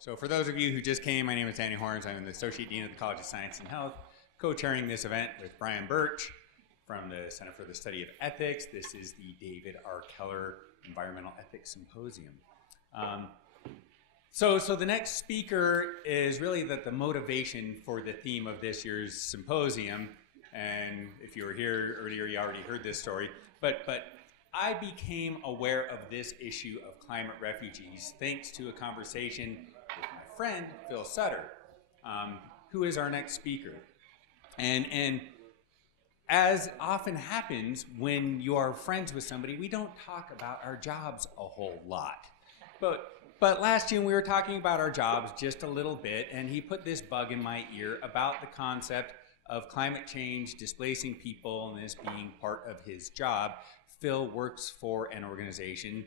So for those of you who just came, my name is Danny Horns. I'm the Associate Dean of the College of Science and Health, co-chairing this event with Brian Birch from the Center for the Study of Ethics. This is the David R. Keller Environmental Ethics Symposium. So the next speaker is really the motivation for the theme of this year's symposium. And if you were here earlier, you already heard this story. But I became aware of this issue of climate refugees thanks to a conversation with my friend, Phil Sutter, who is our next speaker. And as often happens when you are friends with somebody, we don't talk about our jobs a whole lot. But last June we were talking about our jobs just a little bit, and he put this bug in my ear about the concept of climate change displacing people and this being part of his job. Phil works for an organization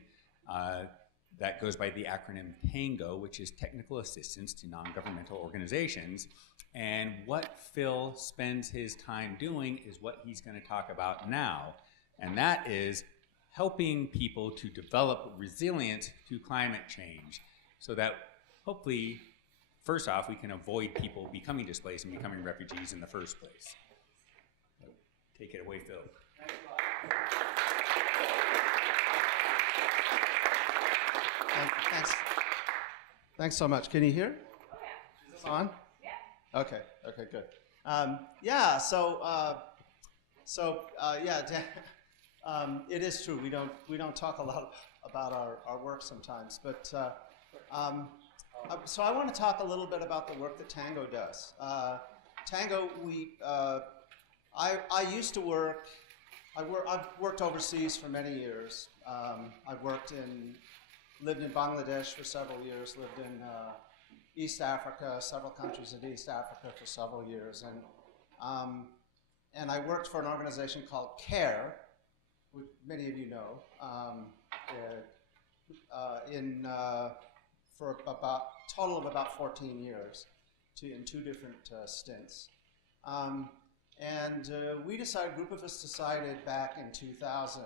that goes by the acronym TANGO, which is Technical Assistance to Non-Governmental Organizations. And what Phil spends his time doing is what he's going to talk about now, and that is helping people to develop resilience to climate change so that hopefully, first off, we can avoid people becoming displaced and becoming refugees in the first place. So, take it away, Phil. Thanks so much. Can you hear? Is this on? Yeah. Okay, good. It is true. We don't talk a lot about our work sometimes, but so I want to talk a little bit about the work that TANGO does. TANGO, I used to work. I've worked overseas for many years. I've lived in Bangladesh for several years. Lived in East Africa, several countries in East Africa for several years, and I worked for an organization called CARE, which many of you know, for about total of about 14 years, in two different stints. A group of us decided back in 2000,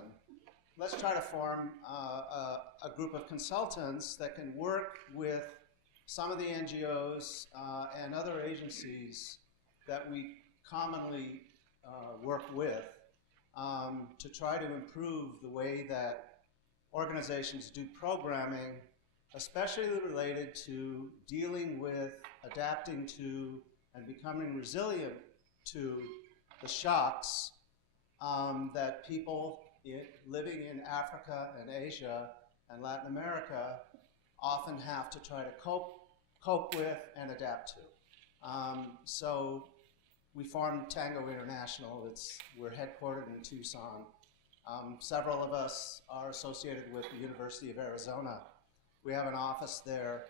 let's try to form a group of consultants that can work with some of the NGOs and other agencies that we commonly work with to try to improve the way that organizations do programming, especially related to dealing with, adapting to, and becoming resilient to the shocks that people living in Africa and Asia and Latin America often have to try to cope with and adapt to. So we formed TANGO International. We're headquartered in Tucson. Several of us are associated with the University of Arizona. We have an office there.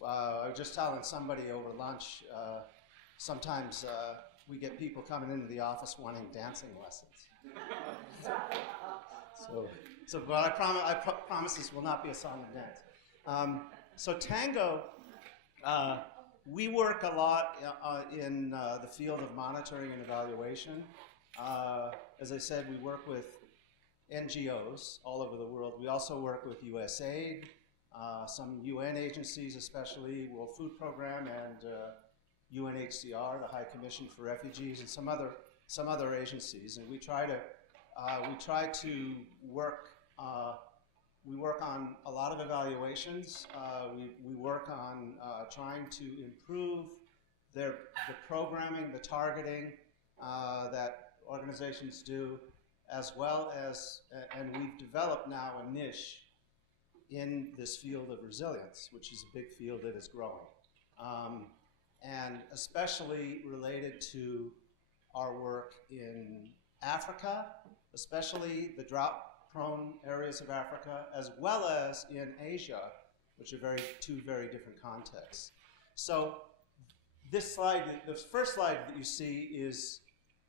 I was just telling somebody over lunch, sometimes we get people coming into the office wanting dancing lessons. But I promise this will not be a song and dance. So TANGO, we work a lot in the field of monitoring and evaluation. As I said, we work with NGOs all over the world. We also work with USAID, some UN agencies, especially World Food Program and UNHCR, the High Commission for Refugees, and some other agencies. And we try to work. We work on a lot of evaluations. We work on trying to improve the programming, the targeting that organizations do, as well as, and we've developed now a niche in this field of resilience, which is a big field that is growing. And especially related to our work in Africa, especially the drought-prone areas of Africa, as well as in Asia, which are two very different contexts. So this slide, the first slide that you see is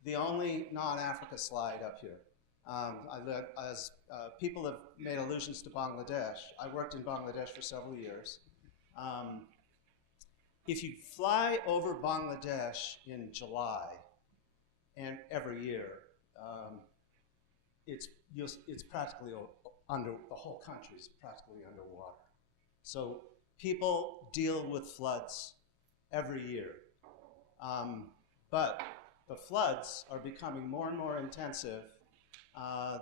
the only non-Africa slide up here. As people have made allusions to Bangladesh, I worked in Bangladesh for several years. If you fly over Bangladesh in July, and every year, it's practically the whole country is practically underwater. So people deal with floods every year. But the floods are becoming more and more intensive.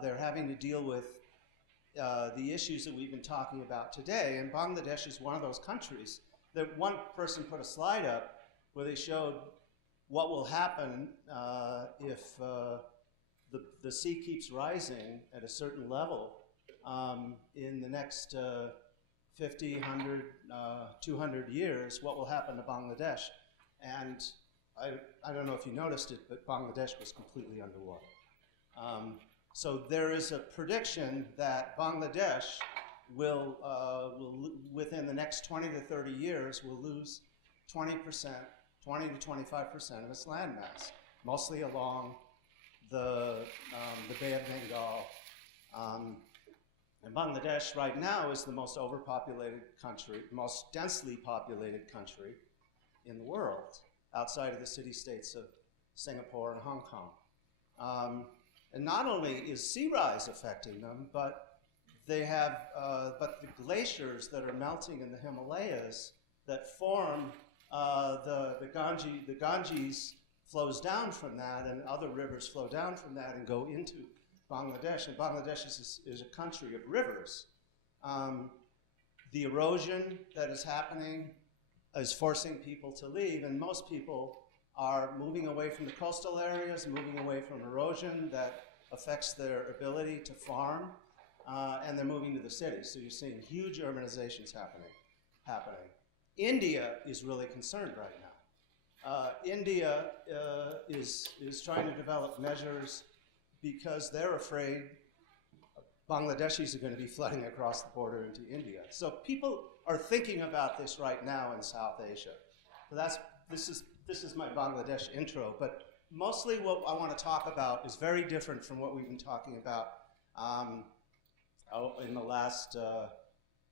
They're having to deal with the issues that we've been talking about today, and Bangladesh is one of those countries. That one person put a slide up where they showed what will happen if the sea keeps rising at a certain level in the next 50, 100, 200 years, what will happen to Bangladesh. And I don't know if you noticed it, but Bangladesh was completely underwater. So there is a prediction that Bangladesh will within the next 20 to 30 years, will lose 20% to 25% of its landmass, mostly along the Bay of Bengal. And Bangladesh right now is the most overpopulated country, most densely populated country in the world, outside of the city-states of Singapore and Hong Kong. And not only is sea rise affecting them, but they have, but the glaciers that are melting in the Himalayas that form the Ganges flows down from that, and other rivers flow down from that and go into Bangladesh. And Bangladesh is a country of rivers. The erosion that is happening is forcing people to leave, and most people are moving away from the coastal areas, moving away from erosion that affects their ability to farm, and they're moving to the cities. So you're seeing huge urbanizations happening. India is really concerned right now. India is trying to develop measures because they're afraid Bangladeshis are going to be flooding across the border into India. So people are thinking about this right now in South Asia. So this is my Bangladesh intro, but mostly what I want to talk about is very different from what we've been talking about in the last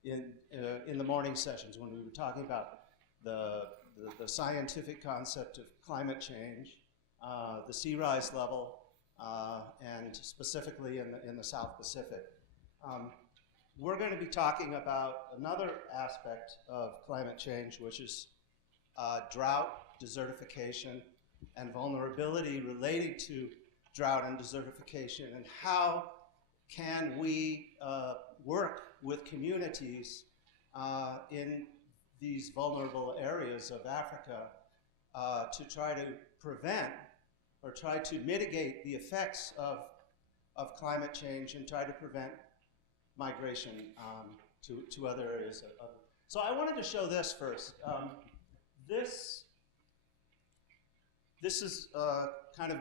in the morning sessions, when we were talking about the scientific concept of climate change, the sea rise level, and specifically in the South Pacific. We're going to be talking about another aspect of climate change, which is drought, desertification, and vulnerability related to drought and desertification, and how can we work with communities in these vulnerable areas of Africa to try to prevent or try to mitigate the effects of climate change and try to prevent migration to other areas. So I wanted to show this first. This is kind of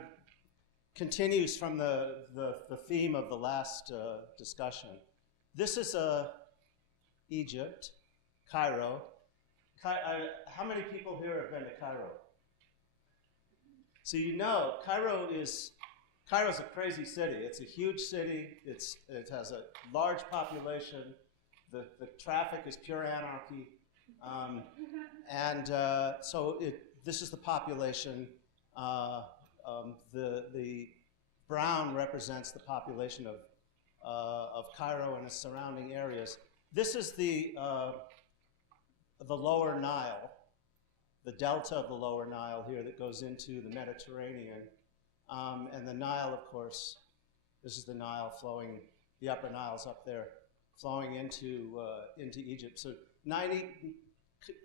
continues from the theme of the last discussion. This is Egypt, Cairo. How many people here have been to Cairo? So you know, Cairo's a crazy city. It's a huge city. It has a large population. The traffic is pure anarchy. So this is the population. The brown represents the population of Cairo and its surrounding areas. This is the Lower Nile, the delta of the Lower Nile here that goes into the Mediterranean. And the Nile, of course, this is the Nile flowing, the Upper Nile's up there, flowing into Egypt. So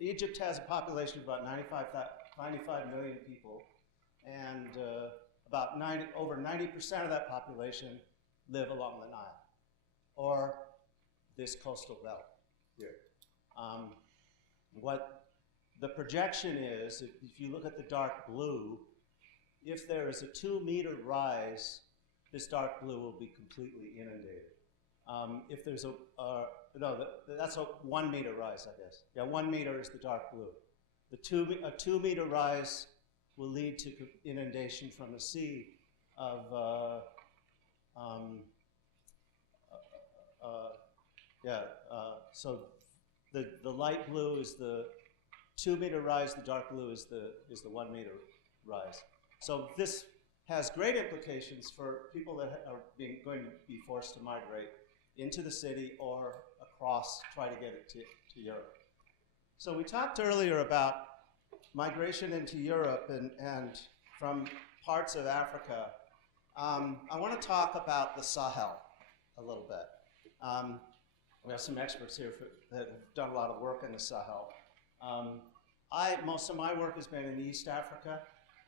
Egypt has a population of about 95 million people, and over 90% of that population live along the Nile, or this coastal belt here. What the projection is, if you look at the dark blue, if there is a 2-meter rise, this dark blue will be completely inundated. If there's that's a 1-meter rise, I guess. Yeah, 1 meter is the dark blue. A 2-meter rise will lead to inundation from the sea of, so the light blue is the 2-meter rise, the dark blue is the 1-meter rise. So this has great implications for people that are going to be forced to migrate into the city or across, try to get it to Europe. So we talked earlier about migration into Europe and from parts of Africa. I want to talk about the Sahel a little bit. We have some experts here that have done a lot of work in the Sahel. Most of my work has been in East Africa,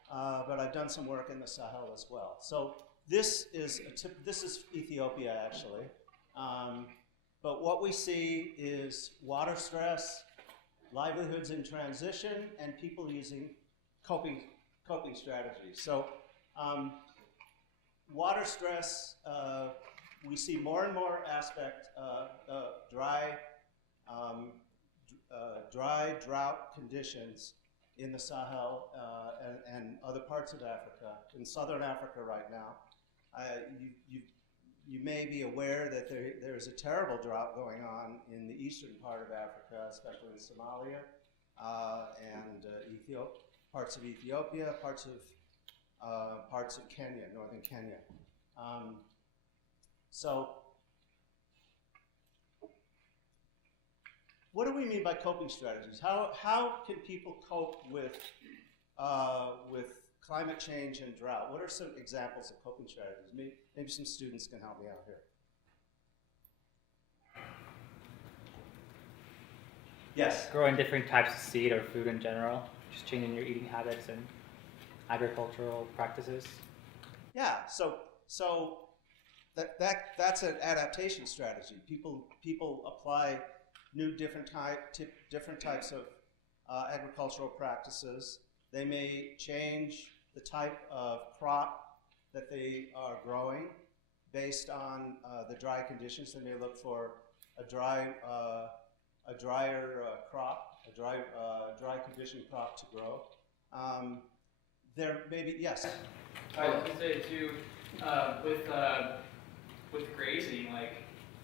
but I've done some work in the Sahel as well. So this is Ethiopia, actually. But what we see is water stress, livelihoods in transition, and people using coping strategies. So water stress, we see more and more aspect dry drought conditions in the Sahel and other parts of Africa, in southern Africa right now. You may be aware that there is a terrible drought going on in the eastern part of Africa, especially in Somalia and parts of Ethiopia, parts of Kenya, northern Kenya. So, what do we mean by coping strategies? How can people cope with climate change and drought? What are some examples of coping strategies? Maybe some students can help me out here. Yes? Growing different types of seed or food in general, just changing your eating habits and agricultural practices. Yeah, so that's an adaptation strategy. People apply new different types of agricultural practices. They may change the type of crop that they are growing based on the dry conditions. They may look for a drier crop, a dry conditioned crop to grow. There may be, yes? I was going to say too, with grazing, like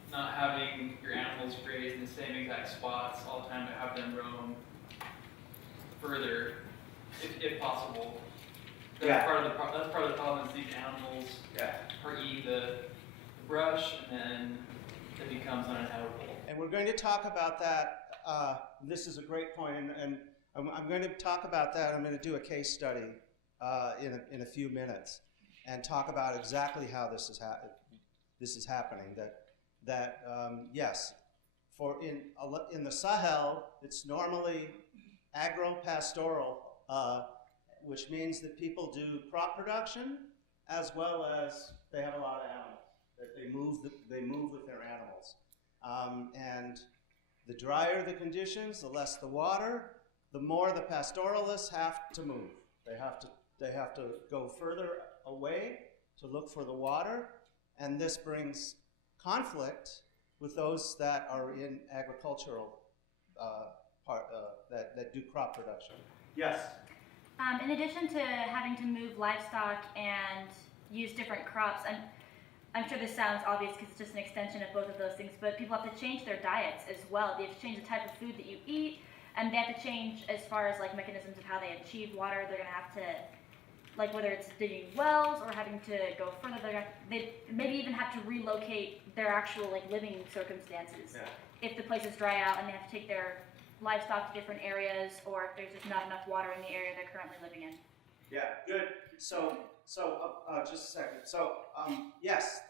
not having your animals graze in the same exact spots all the time, but have them roam further, if possible. That's part of the problem is these animals are eating the brush, and then it becomes uninhabitable. And we're going to talk about that. This is a great point, and I'm going to talk about that. I'm going to do a case study in a few minutes and talk about exactly how this is happening. Yes, in the Sahel, it's normally agro-pastoral, which means that people do crop production as well as they have a lot of animals. That they move with their animals, and the drier the conditions, the less the water, the more the pastoralists have to move. They have to go further away to look for the water, and this brings conflict with those that are in agricultural that do crop production. Yes? In addition to having to move livestock and use different crops, and I'm sure this sounds obvious because it's just an extension of both of those things, but people have to change their diets as well. They have to change the type of food that you eat, and they have to change as far as like mechanisms of how they achieve water. They're going to have to, like whether it's digging wells or having to go further, they maybe even have to relocate their actual like living circumstances. If the place is dry out and they have to take their livestock to different areas, or if there's just not enough water in the area they're currently living in. Yeah, good. So just a second. Yes,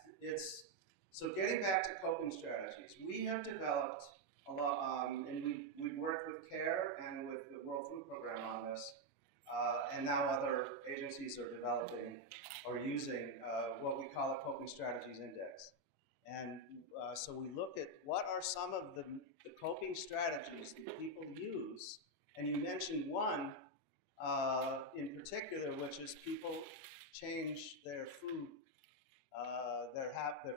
so getting back to coping strategies. We have developed a lot, and we've worked with CARE and with the World Food Program on this, and now other agencies are developing or using what we call a coping strategies index. And so we look at what are some of the coping strategies that people use, and you mentioned one in particular, which is people change their food, their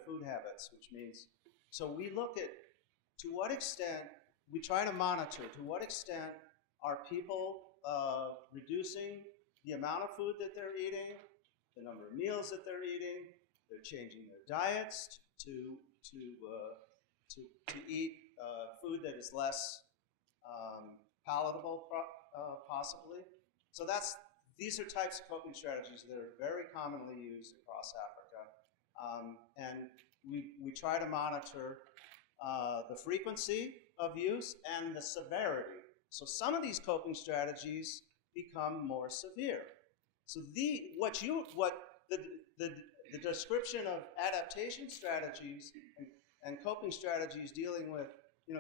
food habits, which means, so we look at to what extent, we try to monitor to what extent are people reducing the amount of food that they're eating, the number of meals that they're eating, they're changing their diets to eat food that is less palatable, possibly. So these are types of coping strategies that are very commonly used across Africa, and we try to monitor the frequency of use and the severity So some of these coping strategies become more severe. So the description of adaptation strategies and coping strategies dealing with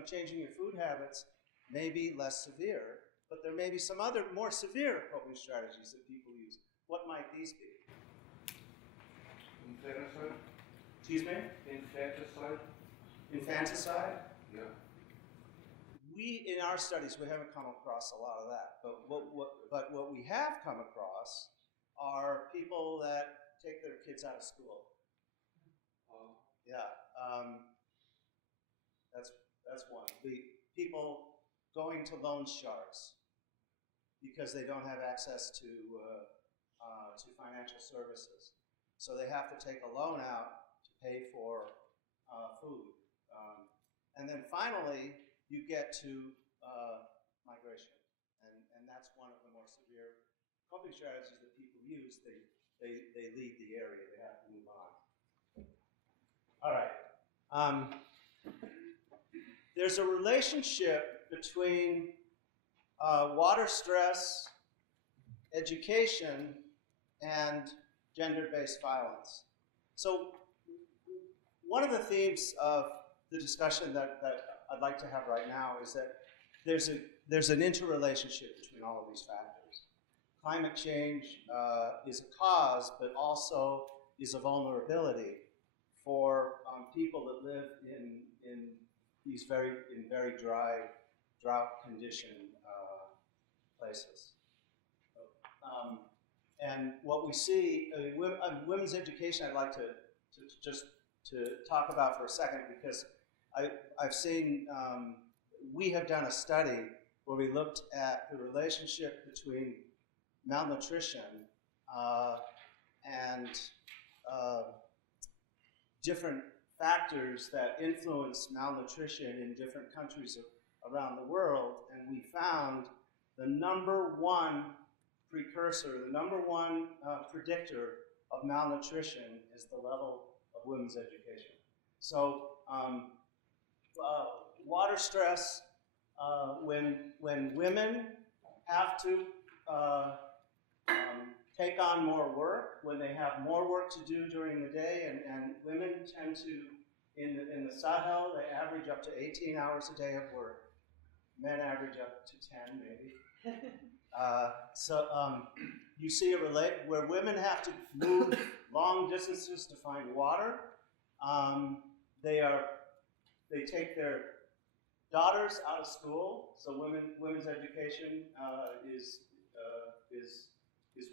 changing your food habits may be less severe, but there may be some other more severe coping strategies that people use. What might these be? Infanticide? Excuse me? Infanticide? Infanticide? Yeah. In our studies, we haven't come across a lot of that. But what we have come across are people that take their kids out of school. Yeah, that's one. The people going to loan sharks because they don't have access to financial services. So they have to take a loan out to pay for food. And then finally, you get to migration. And that's one of the more severe coping strategies that people use. They leave the area. They have to move on. All right. There's a relationship between water stress, education, and gender-based violence. So one of the themes of the discussion that I'd like to have right now is that there's an interrelationship between all of these factors. Climate change is a cause, but also is a vulnerability for people that live in these very dry, drought-conditioned places. And what we see, women's education, I'd like to talk about for a second, because I've seen, we have done a study where we looked at the relationship between malnutrition and different factors that influence malnutrition in different countries around the world, and we found the number one precursor, the number one predictor of malnutrition is the level of women's education. So water stress, when women have to take on more work, when they have more work to do during the day, and women tend to, in the Sahel, they average up to 18 hours a day of work. Men average up to 10, maybe. You see where women have to move long distances to find water. They take their daughters out of school, so women's education is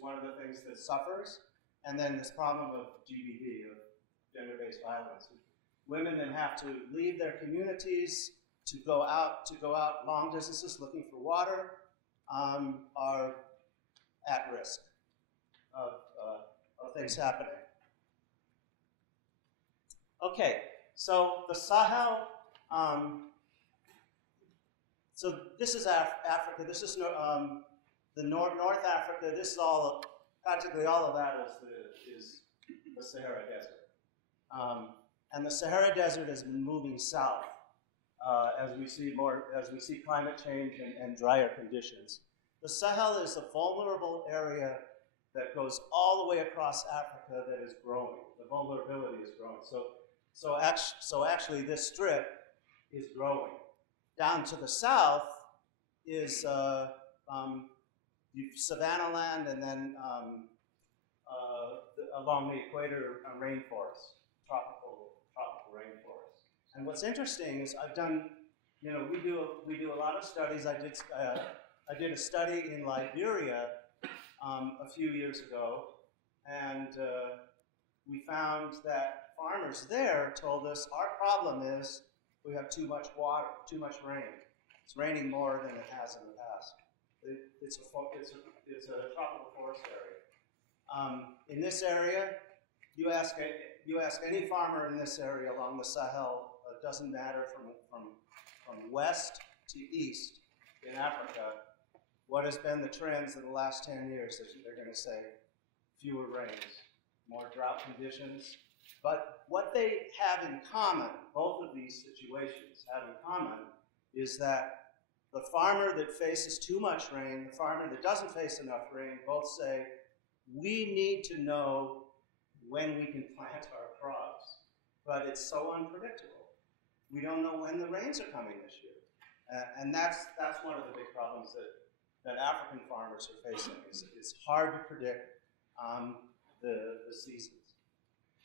one of the things that suffers. And then this problem of GBV, of gender-based violence. Women then have to leave their communities to go out long distances looking for water, are at risk of things happening. Okay, so the Sahel, so this is Africa. This is the North Africa. This is practically all of that is the Sahara Desert. And the Sahara Desert has been moving south as we see climate change and drier conditions. The Sahel is a vulnerable area that goes all the way across Africa that is growing. The vulnerability is growing. So actually this strip is growing. Down to the south is savanna land, and then along the equator, rainforest, tropical rainforest. And what's interesting is I've done, we do a lot of studies. I did a study in Liberia a few years ago, and we found that farmers there told us our problem is we have too much water, too much rain. It's raining more than it has in the past. It's a tropical forest area. In this area, you ask any farmer in this area along the Sahel, it doesn't matter from west to east in Africa, what has been the trends in the last 10 years, they're going to say fewer rains, more drought conditions. But what they have in common, both of these situations have in common, is that The farmer that faces too much rain, the farmer that doesn't face enough rain, both say, we need to know when we can plant our crops, but it's so unpredictable. We don't know when the rains are coming this year. And that's one of the big problems that African farmers are facing. It's hard to predict the seasons.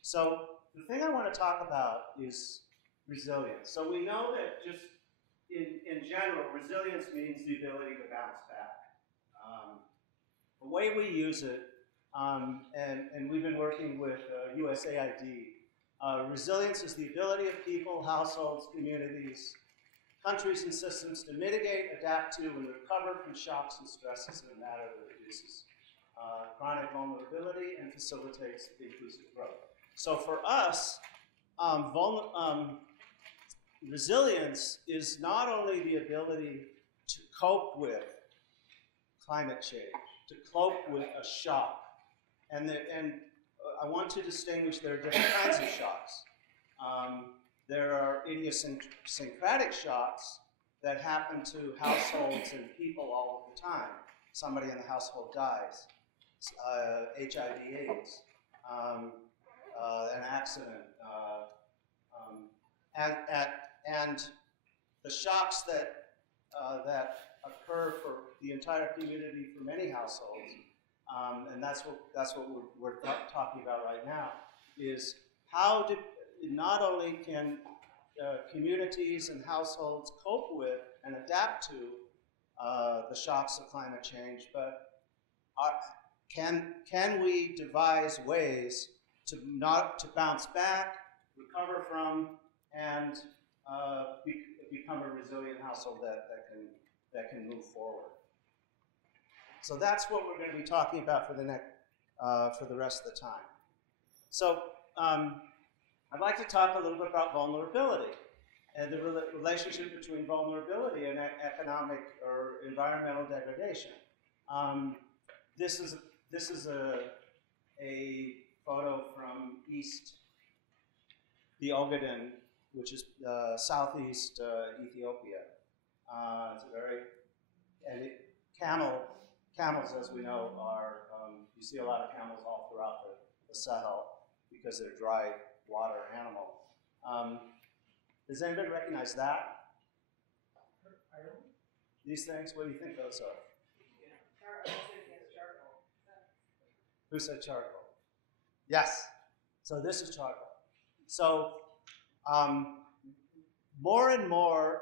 So the thing I want to talk about is resilience. So we know that just in general, resilience means the ability to bounce back. The way we use it, and we've been working with USAID, resilience is the ability of people, households, communities, countries, and systems to mitigate, adapt to, and recover from shocks and stresses in a manner that reduces chronic vulnerability and facilitates inclusive growth. So for us, resilience is not only the ability to cope with climate change, to cope with a shock, and I want to distinguish there are different kinds of shocks. There are idiosyncratic shocks that happen to households and people all of the time. Somebody in the household dies, HIV/AIDS, an accident, and the shocks that occur for the entire community for many households, and that's what we're talking about right now, is how do not only can communities and households cope with and adapt to the shocks of climate change, but can we devise ways to bounce back, recover from, and become a resilient household that can move forward. So that's what we're going to be talking about for the rest of the time. So I'd like to talk a little bit about vulnerability and the relationship between vulnerability and economic or environmental degradation. This is a photo from the Ogaden, which is southeast Ethiopia. It's a very, camels, as we know, are, you see a lot of camels all throughout the Sahel because they're dry water animal. Does anybody recognize that? These things, what do you think those are? Who said charcoal? Yes. So this is charcoal. So more and more,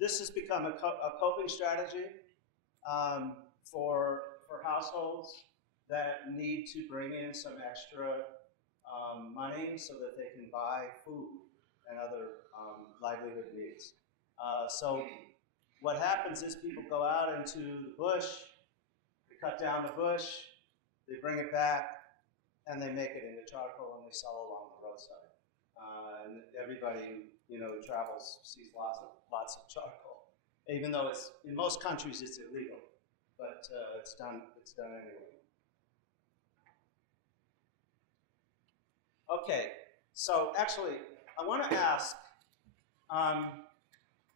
this has become a coping strategy for households that need to bring in some extra money so that they can buy food and other livelihood needs. So what happens is people go out into the bush, they cut down the bush, they bring it back, and they make it into charcoal and they sell along the roadside. And everybody who travels sees lots of charcoal, even though in most countries it's illegal, but it's done anyway. Okay, so actually, I want to ask,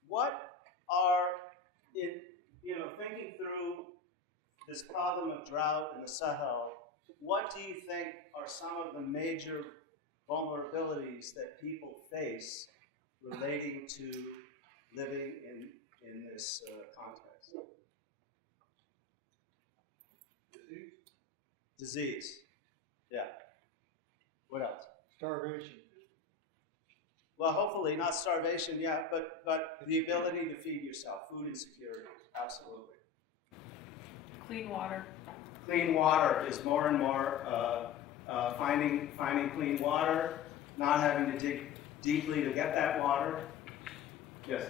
what are thinking through this problem of drought in the Sahel, what do you think are some of the major vulnerabilities that people face relating to living in this context? Disease. Yeah. What else? Starvation. Well, hopefully not starvation, yeah, but the ability to feed yourself, food insecurity, absolutely. Clean water. Clean water is more and more finding clean water, not having to dig deeply to get that water. Yes.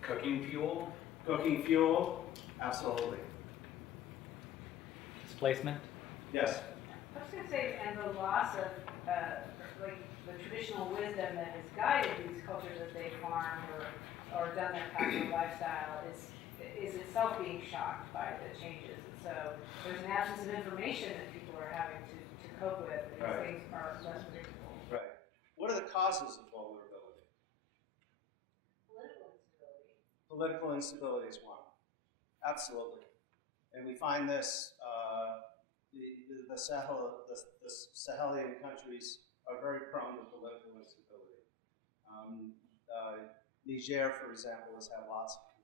Cooking fuel. Cooking fuel, absolutely. Displacement. Yes. I was going to say, and the loss of like the traditional wisdom that has guided these cultures as they farmed or done their pastoral lifestyle is itself being shocked by the changes. And so there's an absence of information that people are having to cope with, and Right. things are less predictable. Right. What are the causes of vulnerability? Political instability. Political instability is one. Absolutely. And we find this, the Sahelian countries are very prone to political instability. Niger, for example, has had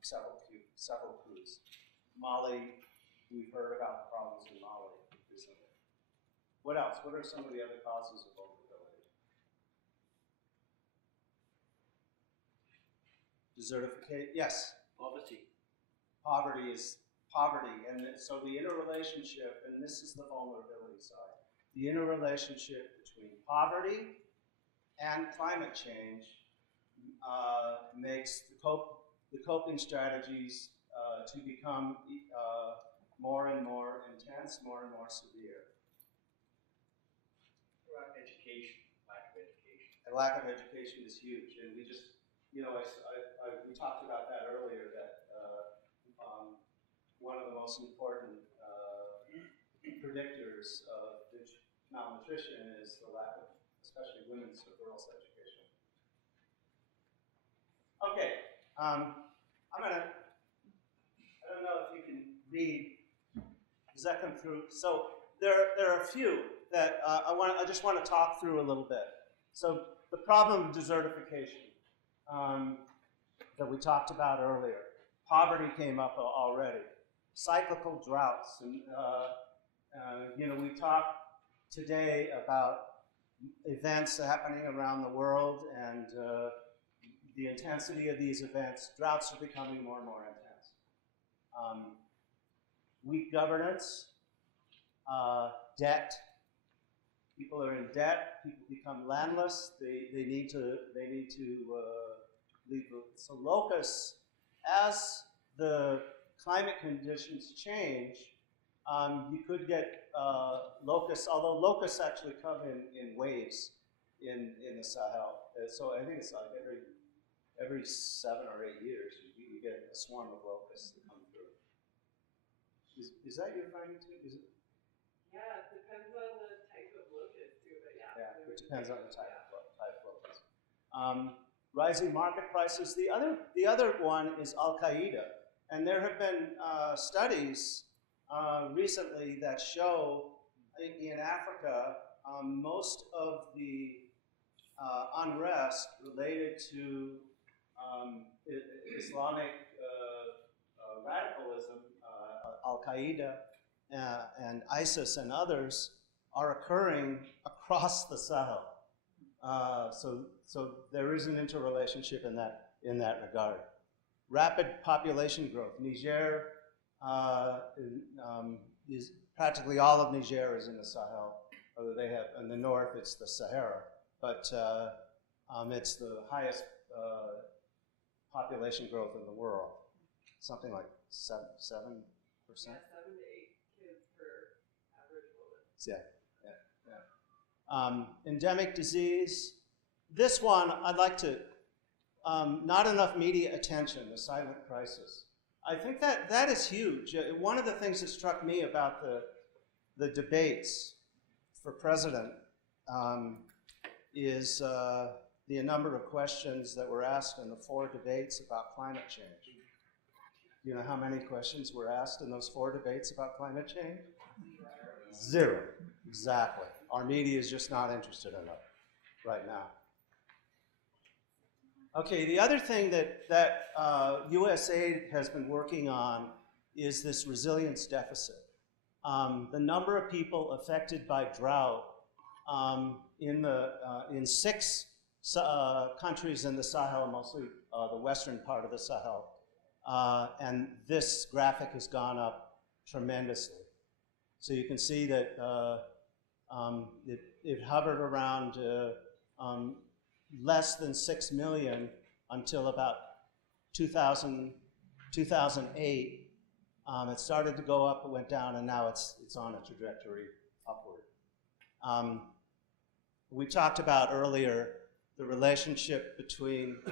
several coups. Mali, we've heard about the problems in Mali recently. What else? What are some of the other causes of vulnerability? Desertification, yes. Poverty is poverty, and so the interrelationship, and this is the vulnerability side, the interrelationship between poverty and climate change makes the coping strategies to become more and more intense, more and more severe. Education, lack of education. And lack of education is huge, and we just, we talked about that earlier, that one of the most important predictors of malnutrition is the lack of, especially women's or girls' education. Okay, I don't know if you can read, does that come through? So there are a few that I just want to talk through a little bit. So the problem of desertification that we talked about earlier. Poverty came up already. Cyclical droughts, and we talked today about events happening around the world, and the intensity of these events. Droughts are becoming more and more intense. Weak governance, debt. People are in debt. People become landless. They need to leave. So locusts, as the climate conditions change, you could get locusts, although locusts actually come in waves in the Sahel. So I think it's like every 7 or 8 years you get a swarm of locusts that come through. Is that your finding too? Is it? Yeah, it depends on the type of locust too, but yeah. Yeah, it depends on the type of locust. Rising market prices. The other one is Al-Qaeda. And there have been studies recently that show in Africa most of the unrest related to Islamic radicalism, Al-Qaeda and ISIS and others, are occurring across the Sahel. So there is an interrelationship in that regard. Rapid population growth. Niger is practically all of Niger is in the Sahel. Although they have in the north, it's the Sahara, but it's the highest population growth in the world. Something like 7%. Yeah, 7 to 8 kids per average woman. Yeah. Endemic disease. This one, I'd like to, not enough media attention, the silent crisis. I think that is huge. One of the things that struck me about the debates for president is the number of questions that were asked in the 4 debates about climate change. You know how many questions were asked in those 4 debates about climate change? 0. Exactly. Our media is just not interested in it right now. Okay, the other thing that USAID has been working on is this resilience deficit. The number of people affected by drought in 6 countries in the Sahel, mostly the western part of the Sahel, and this graphic has gone up tremendously. So you can see that it hovered around less than 6 million until about 2008. It started to go up, it went down, and now it's on a trajectory upward. We talked about earlier the relationship between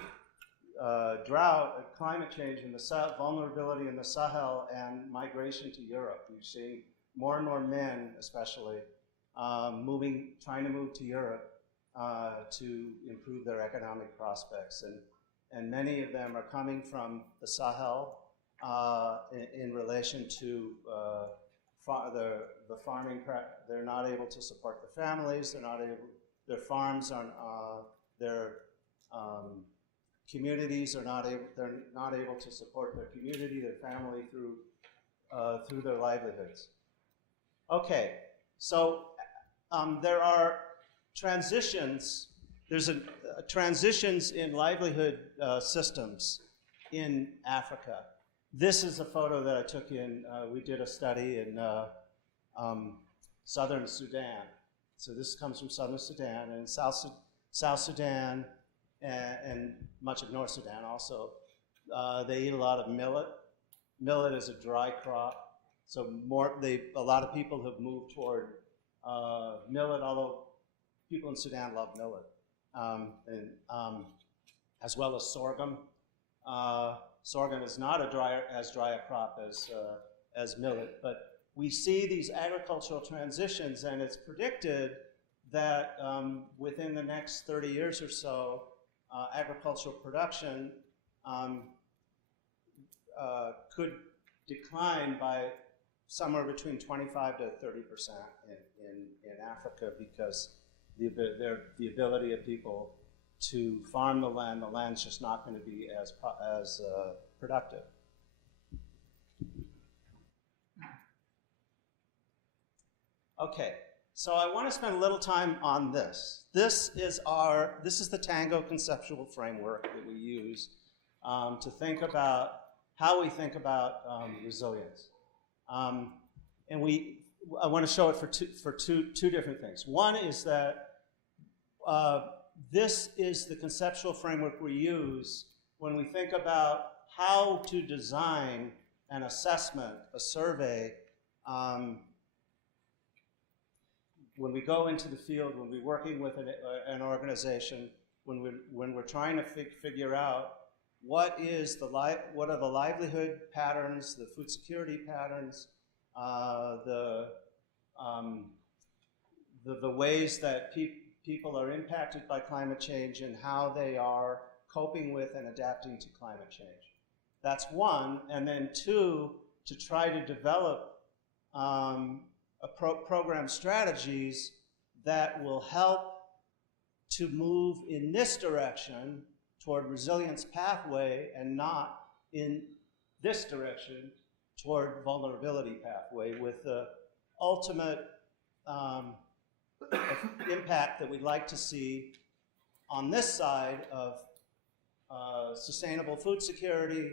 drought, climate change, and the vulnerability in the Sahel and migration to Europe. You're seeing more and more men, especially, trying to move to Europe to improve their economic prospects. And many of them are coming from the Sahel in relation to the farming. They're not able to support their families. They're not able. Their farms are. Their communities are not able. They're not able to support their community, their family through their livelihoods. Okay, so there are transitions. There's transitions in livelihood systems in Africa. This is a photo that I took in, we did a study in southern Sudan. So this comes from southern Sudan, and South Sudan and much of North Sudan also. They eat a lot of millet. Millet is a dry crop. So a lot of people have moved toward millet, although people in Sudan love millet. As well as sorghum. Sorghum is not as dry a crop as millet, but we see these agricultural transitions, and it's predicted that within the next 30 years or so, agricultural production could decline by somewhere between 25 to 30% in Africa, because the ability of people to farm the land's just not going to be as productive. Okay, so I want to spend a little time on this. This is the TANGO conceptual framework that we use to think about how we think about resilience. And I want to show it for two different things. One is that this is the conceptual framework we use when we think about how to design an assessment, a survey, when we go into the field, when we're working with an organization, when we're trying to figure out what are the livelihood patterns, the food security patterns, the ways that people are impacted by climate change and how they are coping with and adapting to climate change. That's one. And then two, to try to develop program strategies that will help to move in this direction toward resilience pathway and not in this direction toward vulnerability pathway, with the ultimate impact that we'd like to see on this side of sustainable food security,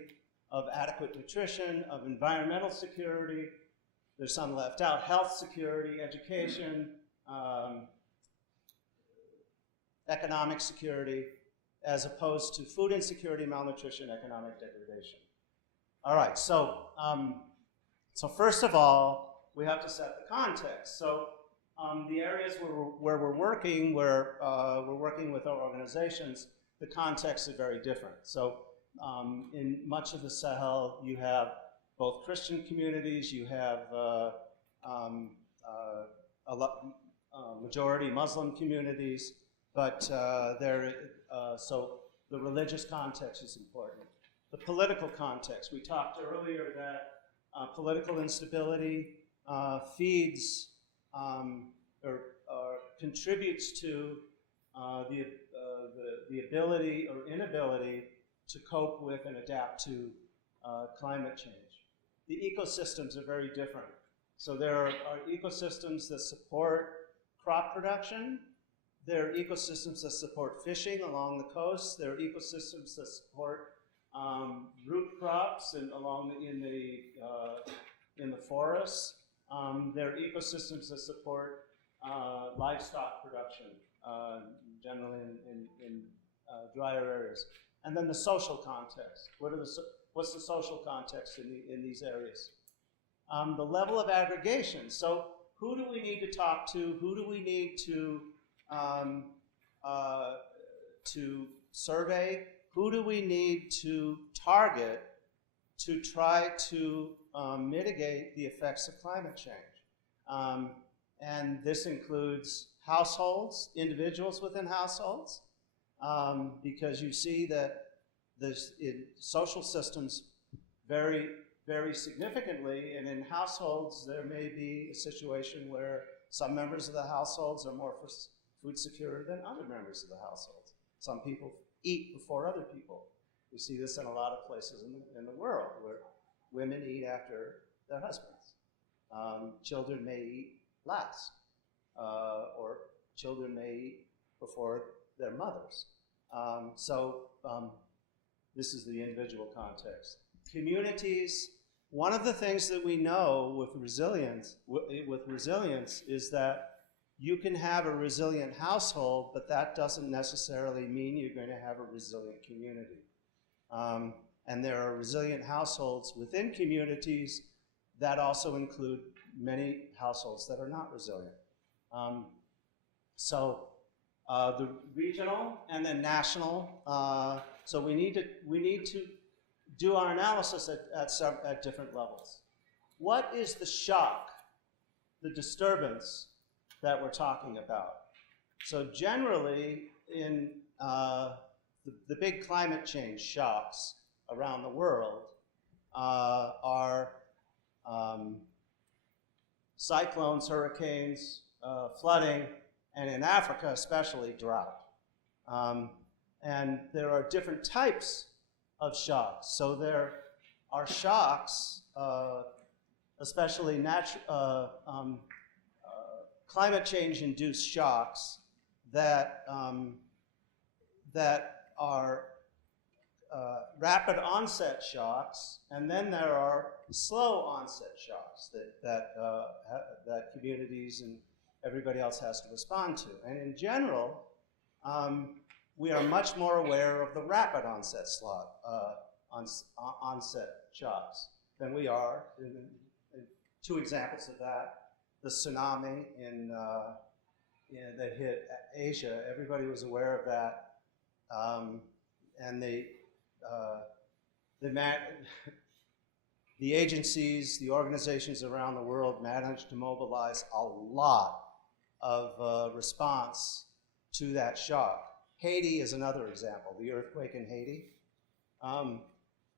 of adequate nutrition, of environmental security. There's some left out: health security, education, economic security, as opposed to food insecurity, malnutrition, economic degradation. All right, so first of all, we have to set the context. So the areas where we're working with our organizations, the context is very different. So in much of the Sahel, you have both Christian communities, you have majority Muslim communities, but so the religious context is important. The political context, we talked earlier that political instability feeds or contributes to the ability or inability to cope with and adapt to climate change. The ecosystems are very different. So there are ecosystems that support crop production. There are ecosystems that support fishing along the coast. There are ecosystems that support root crops and in the forests. There are ecosystems that support livestock production, generally in drier areas. And then the social context. What's the social context in these areas? The level of aggregation. So who do we need to talk to? Who do we need to survey? Who do we need to target to try to mitigate the effects of climate change? And this includes households, individuals within households, because you see that in social systems vary vary significantly, and in households there may be a situation where some members of the households are more food secure than other members of the households. Some people eat before other people. We see this in a lot of places in the world where women eat after their husbands. Children may eat last, or children may eat before their mothers. This is the individual context. Communities, one of the things that we know with resilience is that you can have a resilient household, but that doesn't necessarily mean you're going to have a resilient community. And there are resilient households within communities that also include many households that are not resilient. The regional and then national. So we need to do our analysis at different levels. What is the shock, the disturbance that we're talking about? So generally, in the big climate change shocks around the world are cyclones, hurricanes, flooding, and in Africa especially drought. And there are different types of shocks. So there are shocks, especially climate change-induced shocks that are rapid onset shocks, and then there are slow onset shocks that communities and everybody else has to respond to. And in general, we are much more aware of the rapid onset shocks than we are. In two examples of that, the tsunami that hit Asia, everybody was aware of that, and the agencies, the organizations around the world managed to mobilize a lot of response to that shock. Haiti is another example, the earthquake in Haiti.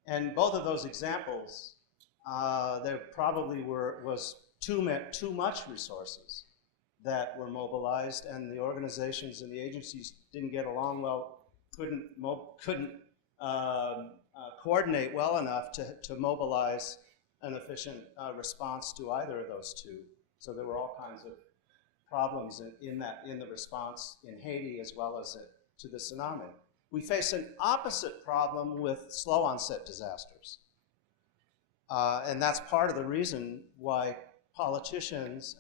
And both of those examples, there probably was too much resources that were mobilized, and the organizations and the agencies didn't get along well, couldn't coordinate well enough to mobilize an efficient response to either of those two. So there were all kinds of problems in the response in Haiti as well as to the tsunami. We face an opposite problem with slow onset disasters. And that's part of the reason why politicians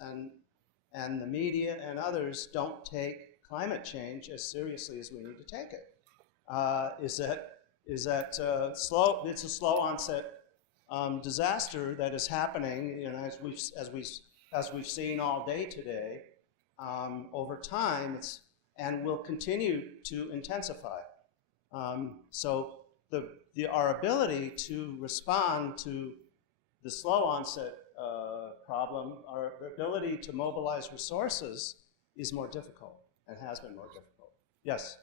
and the media and others don't take climate change as seriously as we need to take it. It's a slow onset disaster that is happening, as we've seen all day today, over time, and will continue to intensify. So our ability to respond to the slow onset problem, our ability to mobilize resources is more difficult and has been more difficult. Yes?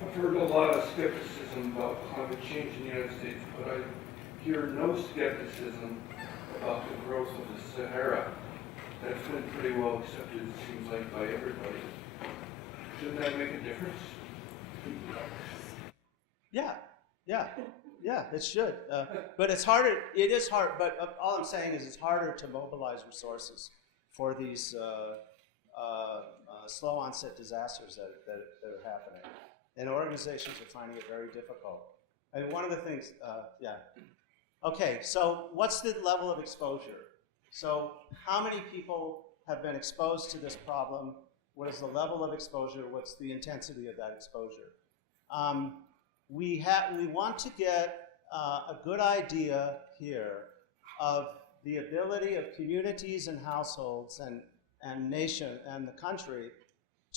I've heard a lot of skepticism about climate change in the United States, but I hear no skepticism about the growth of the Sahara. That's been pretty well accepted, it seems like, by everybody. Shouldn't that make a difference? Yeah, it should. But it's harder, it is hard, but all I'm saying is it's harder to mobilize resources for these slow onset disasters that are happening. And organizations are finding it very difficult. And one of the things, Okay, so what's the level of exposure? So how many people have been exposed to this problem? What is the level of exposure? What's the intensity of that exposure? We want to get a good idea here of the ability of communities and households and nation and the country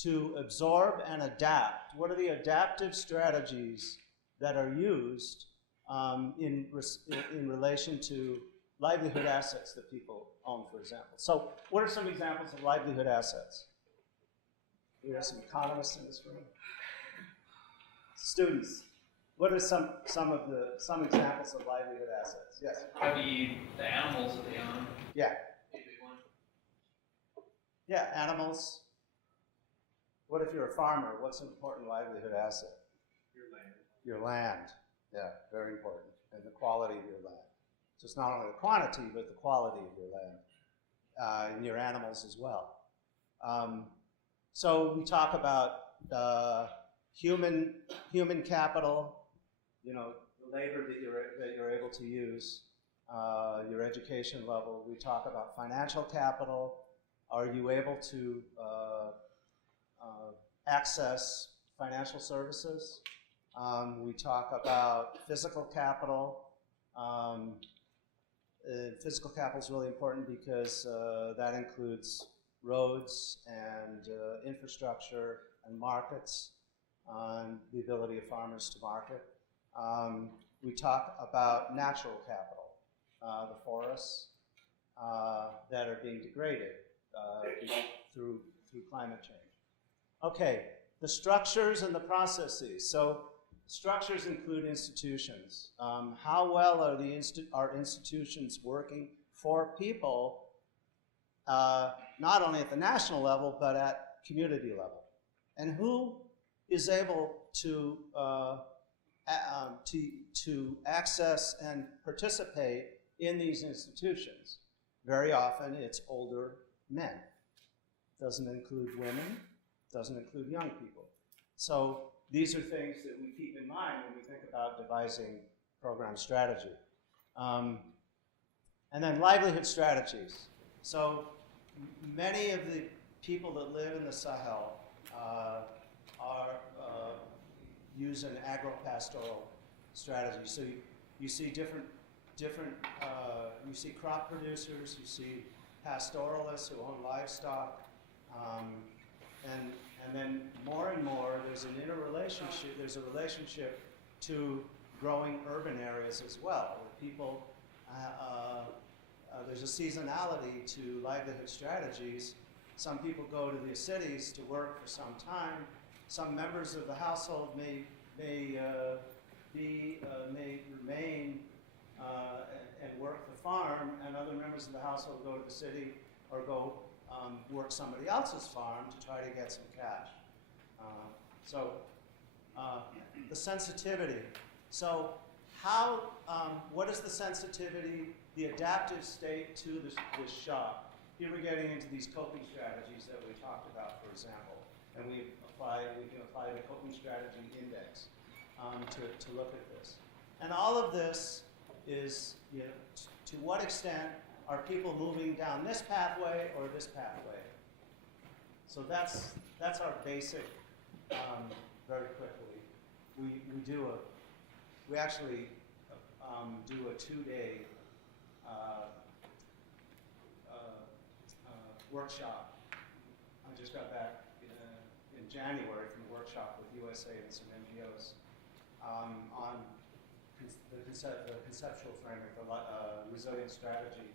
to absorb and adapt. What are the adaptive strategies that are used in relation to livelihood assets that people own, for example? So what are some examples of livelihood assets? We have some economists in this room. Students. What are some examples of livelihood assets? Yes. Could be the animals that they own. Yeah. Be a big one. Yeah, animals. What if you're a farmer? What's an important livelihood asset? Your land. Your land. Yeah, very important. And the quality of your land. So it's not only the quantity, but the quality of your land. And your animals as well. So we talk about human capital, you know, the labor that you're able to use, your education level. We talk about financial capital. Are you able to access financial services? We talk about physical capital. Physical capital is really important because that includes roads and infrastructure and markets, and the ability of farmers to market. We talk about natural capital, the forests that are being degraded through climate change. Okay, the structures and the processes. So structures include institutions. How well are our institutions working for people, not only at the national level, but at community level? And who is able to access and participate in these institutions? Very often it's older men. Doesn't include women, doesn't include young people. So these are things that we keep in mind when we think about devising program strategy. And then livelihood strategies. So many of the people that live in the Sahel use an agro-pastoral strategy. So you see different you see crop producers, you see pastoralists who own livestock, and then more and more there's an interrelationship. There's a relationship to growing urban areas as well. Where people, there's a seasonality to livelihood strategies. Some people go to the cities to work for some time. Some members of the household may remain and work the farm, and other members of the household go to the city or go work somebody else's farm to try to get some cash. The sensitivity. So what is the sensitivity, the adaptive state to this shock? Here we're getting into these coping strategies that we talked about, for example, and we can apply the coping strategy index to look at this. And all of this is, you know, to what extent are people moving down this pathway or this pathway? So that's our basic. Very quickly, we actually do a 2-day workshop. I just got back in January from a workshop with USA and some NGOs on the conceptual framework for resilience strategy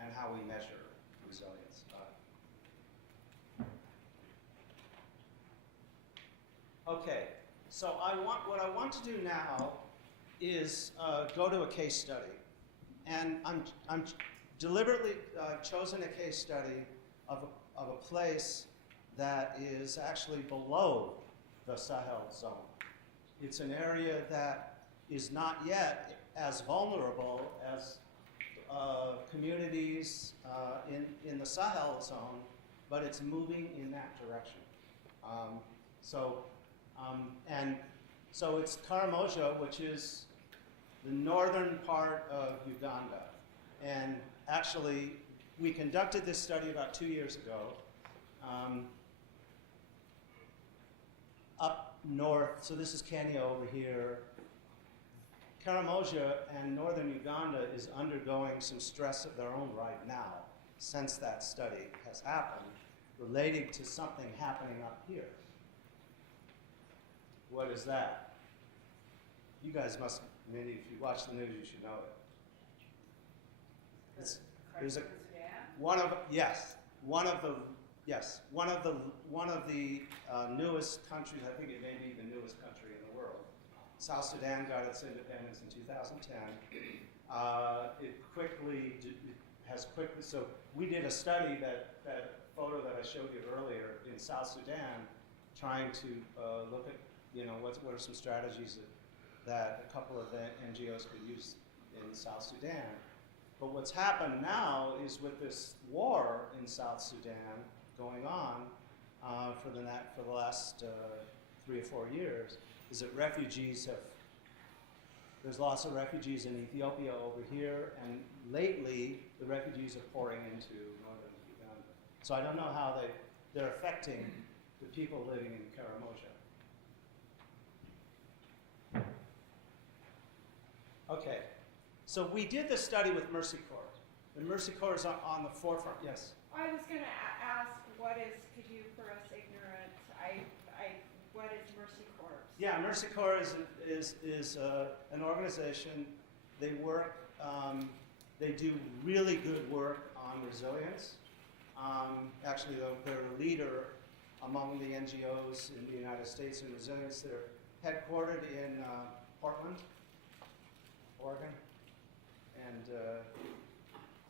and how we measure resilience. Okay, so what I want to do now is go to a case study, and I'm deliberately chosen a case study of a place that is actually below the Sahel zone. It's an area that is not yet as vulnerable as communities in the Sahel zone, but it's moving in that direction. So it's Karamoja, which is the northern part of Uganda. And actually, we conducted this study about 2 years ago. Up north, so this is Kenya over here. Karamoja and northern Uganda is undergoing some stress of their own right now, since that study has happened, relating to something happening up here. What is that? You guys must, I mean, if you watch the news, you should know it. There's one of the newest countries. I think it may be the newest country in the world. South Sudan got its independence in 2010. So we did a study, that photo that I showed you earlier in South Sudan, trying to look at, what are some strategies that a couple of the NGOs could use in South Sudan. But what's happened now is, with this war in South Sudan going on for the last 3 or 4 years, is that there's lots of refugees in Ethiopia over here, and lately the refugees are pouring into northern Uganda. So I don't know how they're affecting the people living in Karamoja. Okay, so we did this study with Mercy Corps. And Mercy Corps is on the forefront. Yes? I was going to ask, could you, for us ignorant, what is Mercy Corps? Yeah, Mercy Corps is an organization. They work, they do really good work on resilience. Actually, they're a leader among the NGOs in the United States in resilience. They're headquartered in Portland, Oregon. And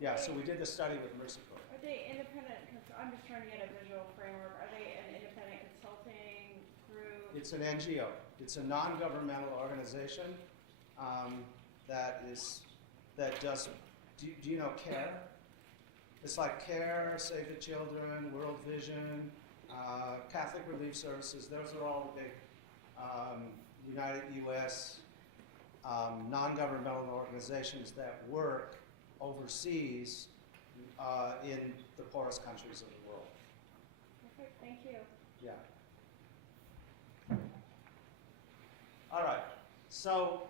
yeah, so we did the study with Mercy Corps. Are they independent? I'm just trying to get a visual framework. Are they an independent consulting group? It's an NGO. It's a non-governmental organization that does. Do you know CARE? It's like CARE, Save the Children, World Vision, Catholic Relief Services. Those are all the big United U.S. Non-governmental organizations that work overseas in the poorest countries of the world. Perfect. Thank you. Yeah. All right. So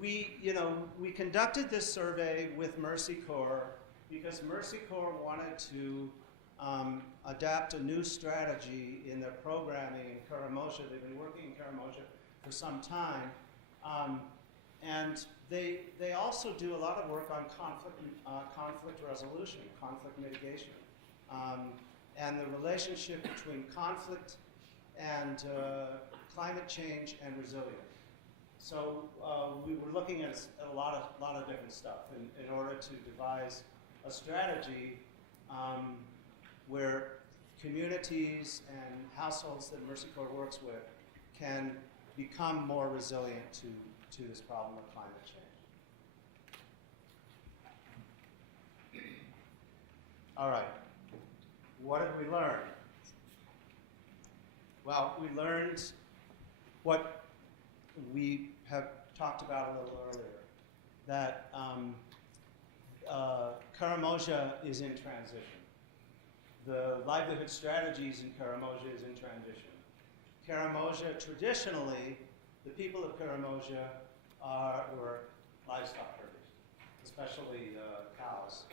we conducted this survey with Mercy Corps because Mercy Corps wanted to adapt a new strategy in their programming in Karamoja. They've been working in Karamoja for some time, and they also do a lot of work on conflict resolution, conflict mitigation, and the relationship between conflict and climate change and resilience. So we were looking at a lot of different stuff in order to devise a strategy where communities and households that Mercy Corps works with can become more resilient to this problem of climate change. All right, what did we learn? Well, we learned what we have talked about a little earlier, that Karamoja is in transition. The livelihood strategies in Karamoja is in transition. Karamoja, traditionally, the people of Karamoja were livestock herders, especially cows.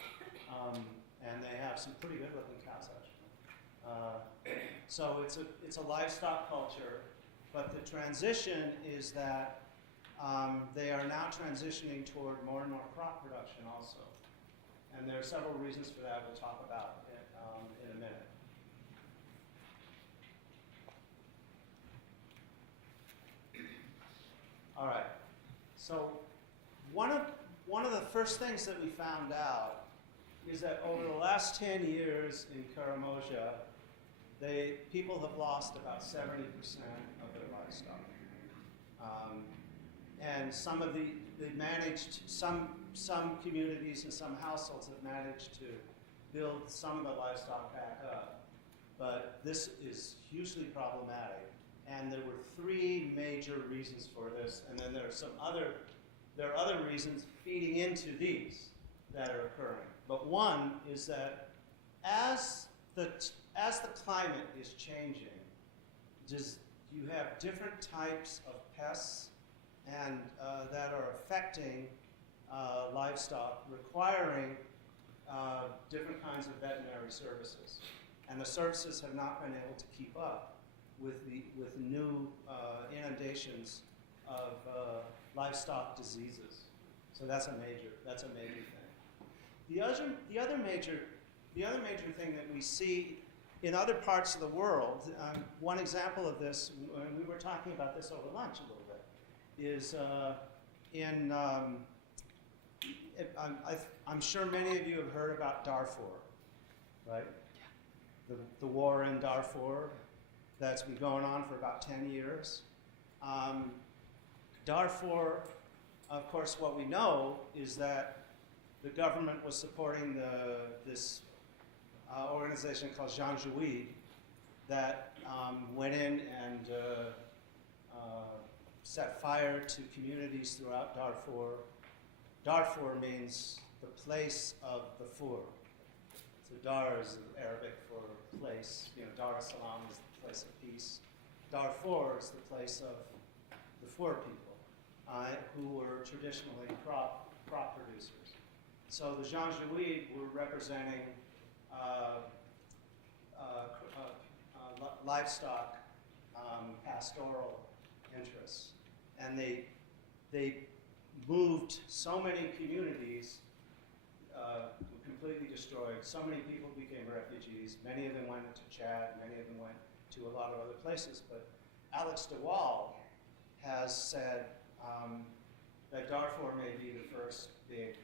And they have some pretty good-looking cows, actually. So it's a livestock culture, but the transition is that they are now transitioning toward more and more crop production also. And there are several reasons for that we'll talk about in a minute. All right. So one of the first things that we found out is that over the last 10 years in Karamoja, people have lost about 70% of their livestock. And some communities and some households have managed to build some of the livestock back up. But this is hugely problematic. And there were 3 major reasons for this, and then there are other reasons feeding into these that are occurring. But one is that as the climate is changing, you have different types of pests and that are affecting livestock, requiring different kinds of veterinary services. And the services have not been able to keep up with new inundations of livestock diseases. So that's a major thing. The other major thing that we see in other parts of the world, one example of this, and we were talking about this over lunch a little is in, I'm sure many of you have heard about Darfur, right? The war in Darfur that's been going on for about 10 years. Darfur, of course, what we know is that the government was supporting this organization called Janjaweed that went in and set fire to communities throughout Darfur. Darfur means the place of the Fur. So Dar is Arabic for place. You know, Dar es Salaam is the place of peace. Darfur is the place of the Fur people, who were traditionally crop producers. So the Janjaweed were representing livestock pastoral interests, and they moved so many communities, completely destroyed. So many people became refugees. Many of them went to Chad. Many of them went to a lot of other places. But Alex de Waal has said that Darfur may be the first big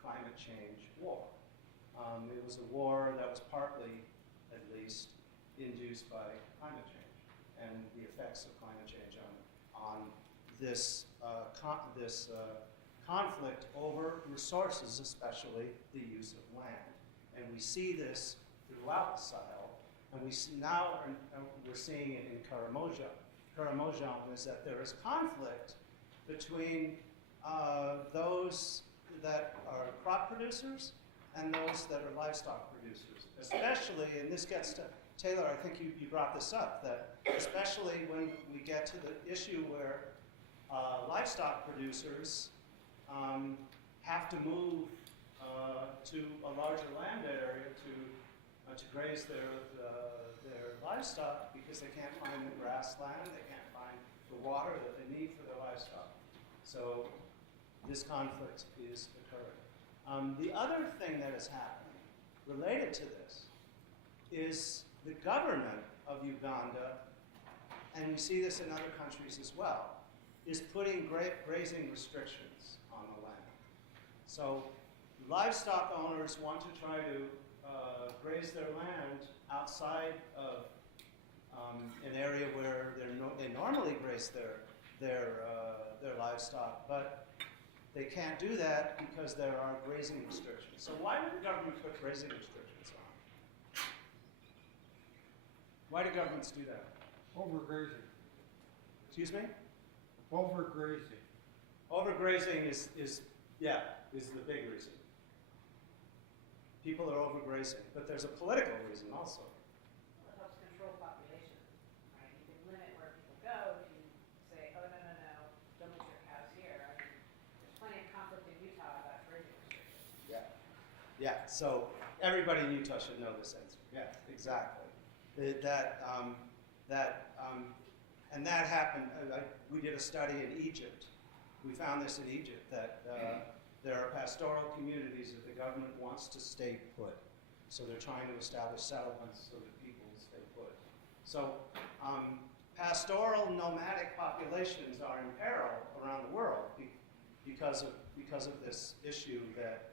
climate change war. It was a war that was partly, at least, induced by climate change and the effects of climate change on this conflict over resources, especially the use of land. And we see this throughout the Sahel, and we see now we're seeing it in Karamojang is that there is conflict between those that are crop producers and those that are livestock producers. Especially, and this gets to, Taylor, I think you brought this up, that especially when we get to the issue where livestock producers have to move to a larger land area to graze their livestock because they can't find the grassland, they can't find the water that they need for their livestock. So this conflict is occurring. The other thing that is happening related to this is the government of Uganda, and we see this in other countries as well, is putting grazing restrictions on the land. So livestock owners want to try to graze their land outside of an area where they normally graze their livestock, but they can't do that because there are grazing restrictions. So why would the government put grazing restrictions on? Why do governments do that? Overgrazing. Excuse me? Overgrazing. Overgrazing is the big reason. People are overgrazing, but there's a political reason also. Well, it helps control population, right? You can limit where people go if you say, oh, no, don't let your cows here. I mean, there's plenty of conflict in Utah about grazing restrictions. Yeah, so everybody in Utah should know this answer. Yeah, exactly. And that happened, we did a study in Egypt. We found this in Egypt, that there are pastoral communities that the government wants to stay put. So they're trying to establish settlements so that people stay put. So pastoral nomadic populations are in peril around the world because of this issue that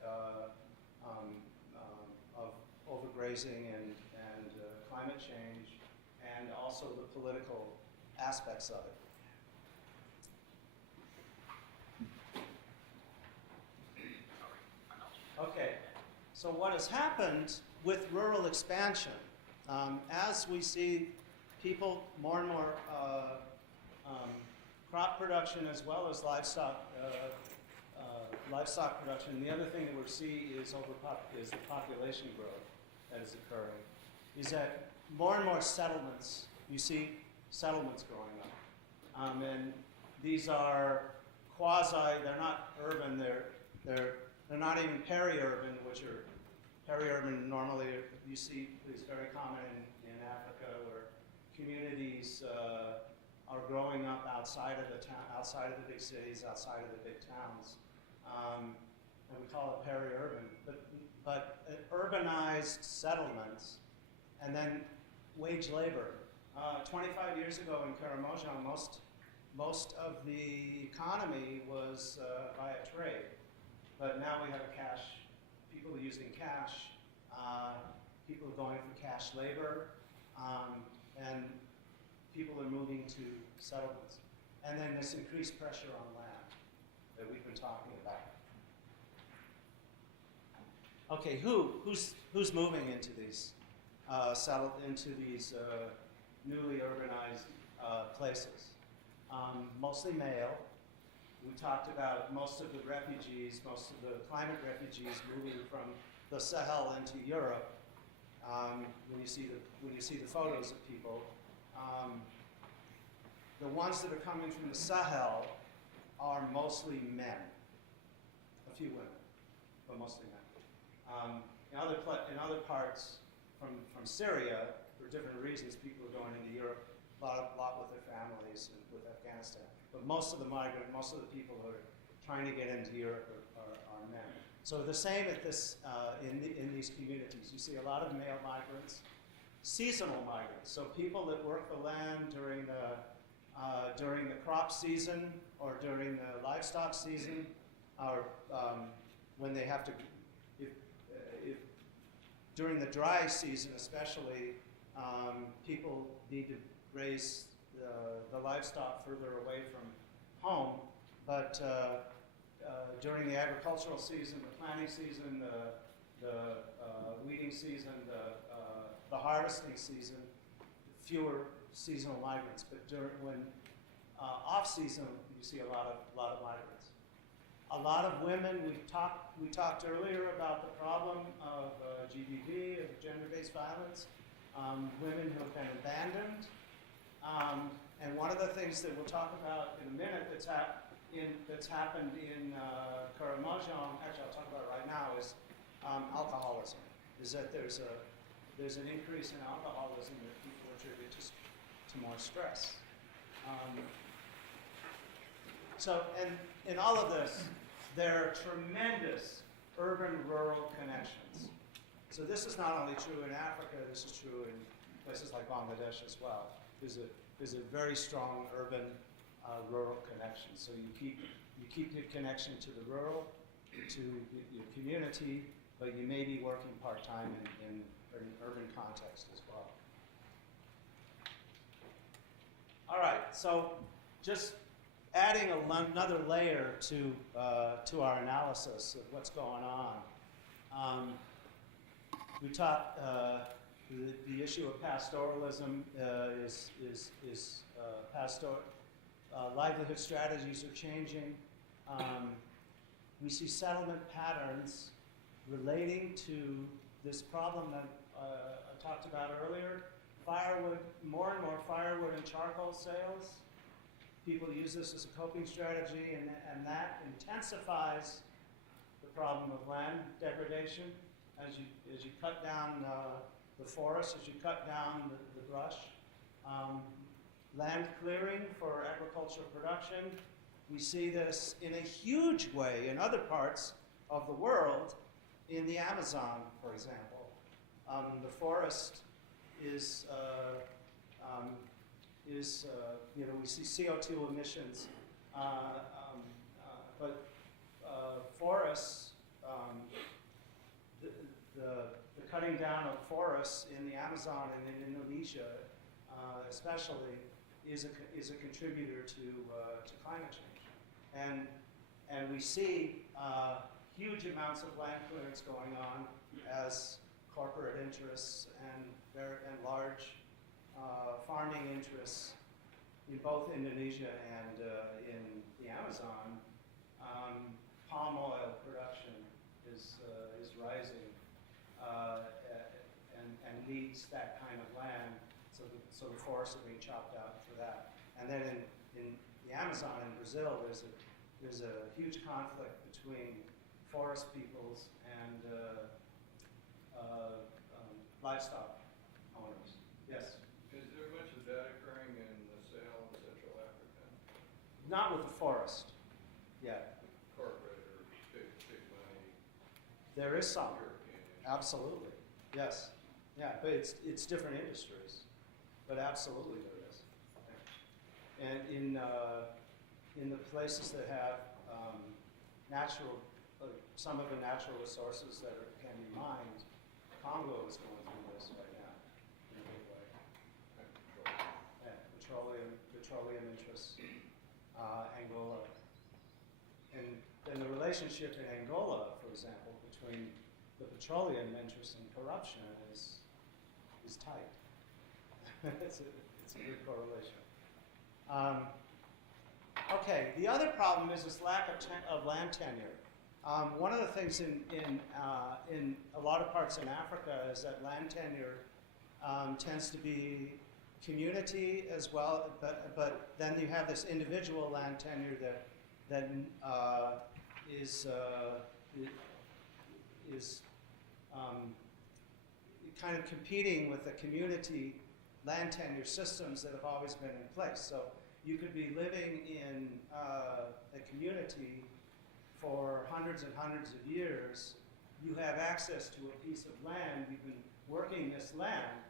of overgrazing and climate change, and also the political aspects of it. Okay, so what has happened with rural expansion, as we see people more and more crop production as well as livestock production, the other thing that we're seeing is the population growth that is occurring, is that more and more settlements, you see settlements growing up. And these are they're not urban, they're not even peri-urban, which are peri-urban normally you see is very common in Africa, where communities are growing up outside of the town, outside of the big cities, outside of the big towns. And we call it peri-urban, but urbanized settlements, and then wage labor. 25 years ago in Karamojang, most of the economy was via trade. But now we have a cash, people are using cash, people are going for cash labor, and people are moving to settlements. And then this increased pressure on land that we've been talking about. Okay, who's moving into these newly urbanized places? Mostly male. We talked about most of the refugees, most of the climate refugees moving from the Sahel into Europe. When you see the photos of people, the ones that are coming from the Sahel are mostly men. A few women, but mostly men. In other parts from Syria, for different reasons, people are going into Europe, a lot with their families and with Afghanistan. But most of the people who are trying to get into Europe are men. So the same at this, in these communities. You see a lot of male migrants, seasonal migrants, so people that work the land during the crop season or during the livestock season, or when they have to, if during the dry season especially, people need to raise the livestock further away from home, but during the agricultural season, the planting season, the weeding season, the harvesting season, fewer seasonal migrants. But when off season, you see a lot of migrants. A lot of women. We talked earlier about the problem of GBV, of gender-based violence. Women who have been abandoned. And one of the things that we'll talk about in a minute that's happened in Karamojong, actually I'll talk about it right now, is alcoholism. Is that there's an increase in alcoholism that people attribute to more stress. So, and in all of this, there are tremendous urban-rural connections. So this is not only true in Africa, this is true in places like Bangladesh as well. There's a very strong urban rural connection. So you keep your connection to the rural, to your community, but you may be working part-time in an urban context as well. All right, so just adding another layer to our analysis of what's going on. We talked. The issue of pastoralism livelihood strategies are changing. We see settlement patterns relating to this problem that I talked about earlier. Firewood, more and more firewood and charcoal sales. People use this as a coping strategy, and that intensifies the problem of land degradation as you cut down the forest, as you cut down the brush. Land clearing for agricultural production. We see this in a huge way in other parts of the world, in the Amazon, for example. The forest is we see CO2 emissions, but forests, the cutting down of forests in the Amazon and in Indonesia, especially, is a contributor to climate change, and we see huge amounts of land clearance going on as corporate interests and large farming interests in both Indonesia and in the Amazon. Palm oil production is rising and needs that kind of land, so the forests are being chopped out for that. And then in the Amazon in Brazil, there's a huge conflict between forest peoples and livestock owners. Yes? Is there much of that occurring in the Sahel and Central Africa? Not with the forest yet. Corporate or big money? There is some. European industry? Absolutely. Yes. Yeah, but it's different industries. But absolutely there is. Yeah. And in the places that have natural, some of the natural resources that can be mined, Congo is going through this right now in a big way. Yeah, petroleum interests, Angola. And then the relationship in Angola, for example, between the petroleum interests and corruption is tight. it's a good correlation. Okay, the other problem is this lack of land tenure. One of the things in a lot of parts in Africa is that land tenure tends to be community as well, but then you have this individual land tenure that is kind of competing with the community land tenure systems that have always been in place. So you could be living in a community for hundreds and hundreds of years. You have access to a piece of land. You've been working this land,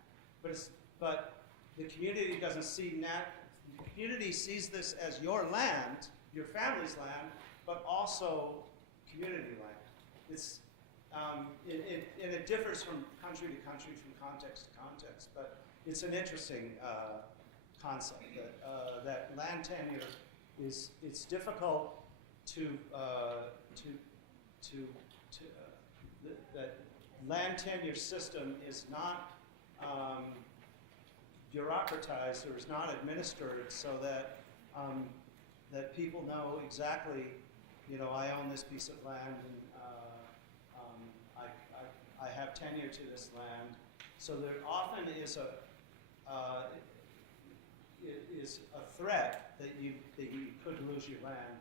but the community doesn't see that. The community sees this as your land, your family's land, but also community land. It's and it differs from country to country, from context to context, but it's an interesting concept that land tenure it's difficult that land tenure system is not bureaucratized or is not administered so that that people know exactly, I own this piece of land and I have tenure to this land. So there often is a threat that you could lose your land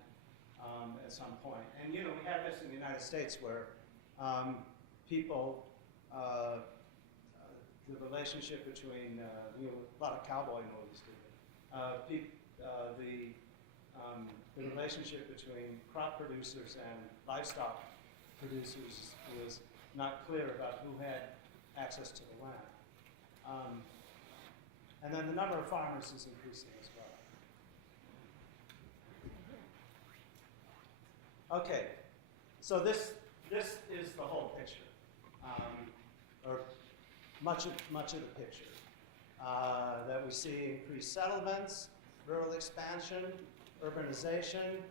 at some point. And we have this in the United States where people, the relationship between, a lot of cowboy movies do it. The relationship between crop producers and livestock producers was not clear about who had access to the land. And then the number of farmers is increasing as well. Okay, so this is the whole picture, or much of the picture. That we see increased settlements, rural expansion, urbanization,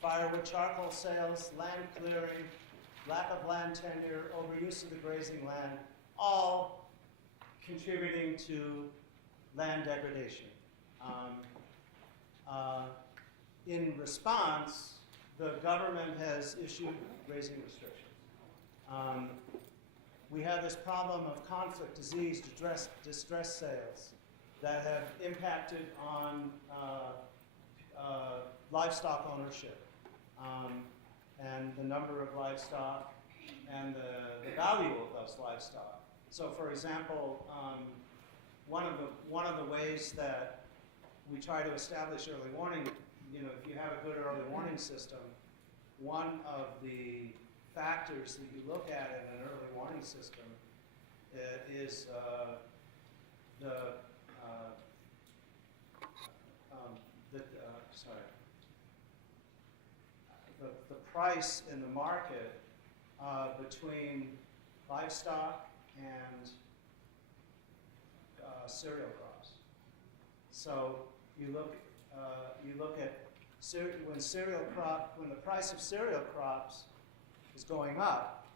firewood charcoal sales, land clearing, lack of land tenure, overuse of the grazing land, all contributing to land degradation. In response, the government has issued grazing restrictions. We have this problem of conflict, disease, distress sales that have impacted on livestock ownership and the number of livestock and the value of those livestock. So, for example, one of the ways that we try to establish early warning, if you have a good early warning system, one of the factors that you look at in an early warning system is the price in the market between livestock and cereal crops. So you look at when the price of cereal crops is going up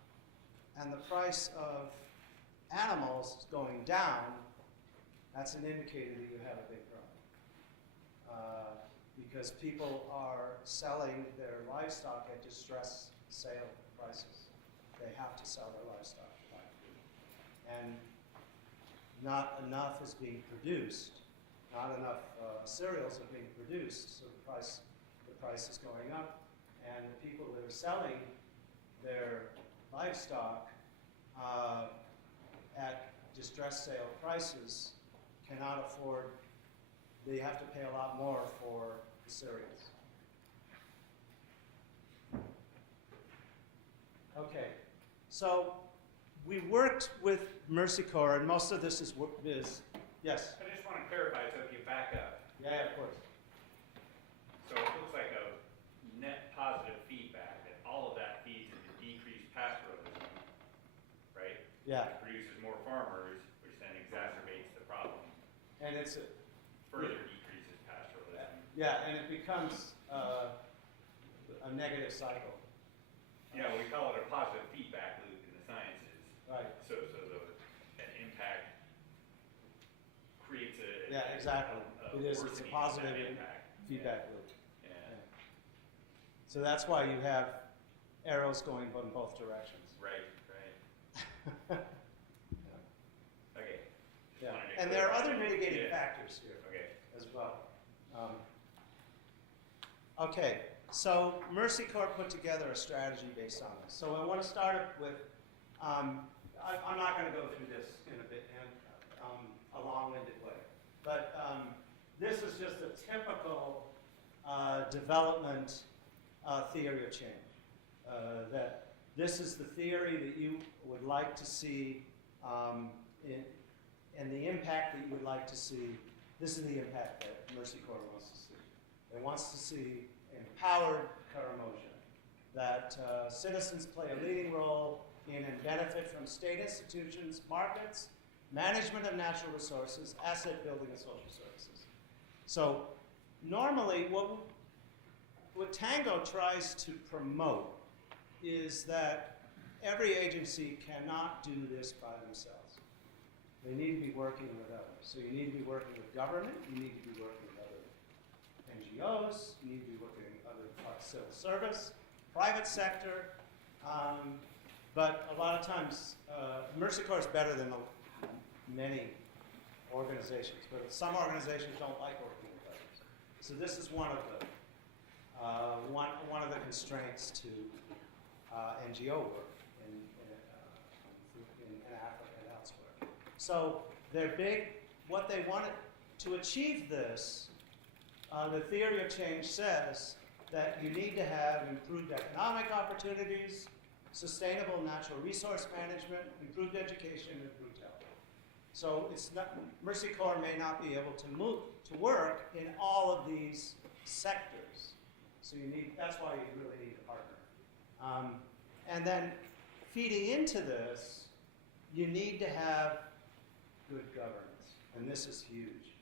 and the price of animals is going down, that's an indicator that you have a big problem. Because people are selling their livestock at distress sale prices. They have to sell their livestock to buy food. And not enough is being produced. Not enough cereals are being produced, so the price is going up. And the people that are selling their livestock at distress sale prices cannot afford, they have to pay a lot more for the cereals. Okay, so we worked with Mercy Corps, and most of this is yes? I just want to clarify, so if you back up, Yeah, It produces more farmers, which then exacerbates the problem, and it's further decreases pastoralism. yeah, and it becomes a negative cycle. You know, we call it a positive feedback loop in the sciences. Right. So an impact creates a Yeah, exactly. It is. It's a worsening of positive that impact. feedback loop. Yeah. So that's why you have arrows going in both directions. Right. Okay. Yeah. Wanted to And there are clarify. other mitigating Yeah. factors here Okay. as well. Okay, so Mercy Corps put together a strategy based on this. So I want to start with, I'm not going to go through this in a bit, in a long-winded way, but this is just a typical development theory of change. That this is the theory that you would like to see and the impact that you would like to see. This is the impact that Mercy Corps wants to see. It wants to see empowered Karamoja, that citizens play a leading role in and benefit from state institutions, markets, management of natural resources, asset building, and social services. So normally what TANGO tries to promote is that every agency cannot do this by themselves. They need to be working with others. So you need to be working with government, you need to be working with other NGOs, you need to be working with other civil service, private sector, but a lot of times Mercy Corps is better than many organizations, but some organizations don't like working with others. So this is one of the one of the constraints to NGO work in Africa and elsewhere. So they're big. What they wanted to achieve this, the theory of change says that you need to have improved economic opportunities, sustainable natural resource management, improved education, and improved health. So it's not, Mercy Corps may not be able to work in all of these sectors. So that's why you really need a partner. And then feeding into this, you need to have good governance, and this is huge.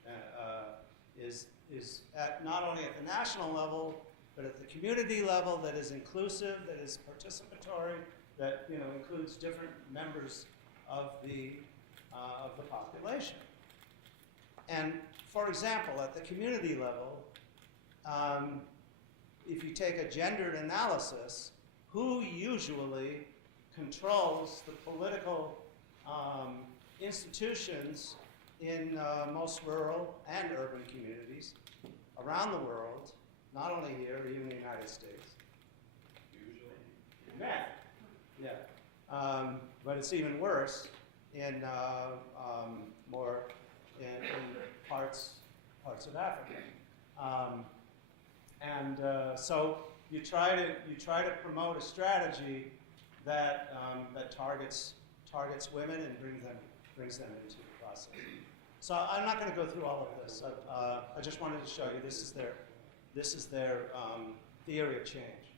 Is at not only at the national level, but at the community level, that is inclusive, that is participatory, that includes different members of the population. And for example, at the community level, if you take a gendered analysis, who usually controls the political institutions in most rural and urban communities around the world, not only here, but even in the United States? Usually. Men. Yeah. But it's even worse in parts of Africa. So you try to promote a strategy that targets women and brings them into the process. So I'm not going to go through all of this. I just wanted to show you this is their theory of change.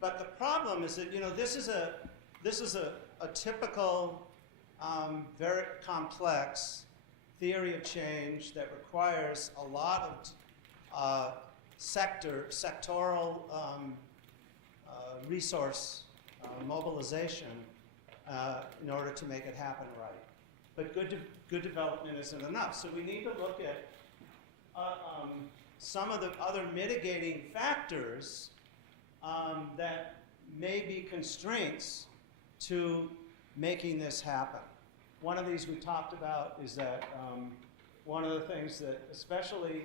But the problem is that this is a typical, very complex theory of change that requires a lot of sectoral resource mobilization in order to make it happen right. But good development isn't enough. So we need to look at some of the other mitigating factors that may be constraints to making this happen. One of these we talked about is that one of the things that, especially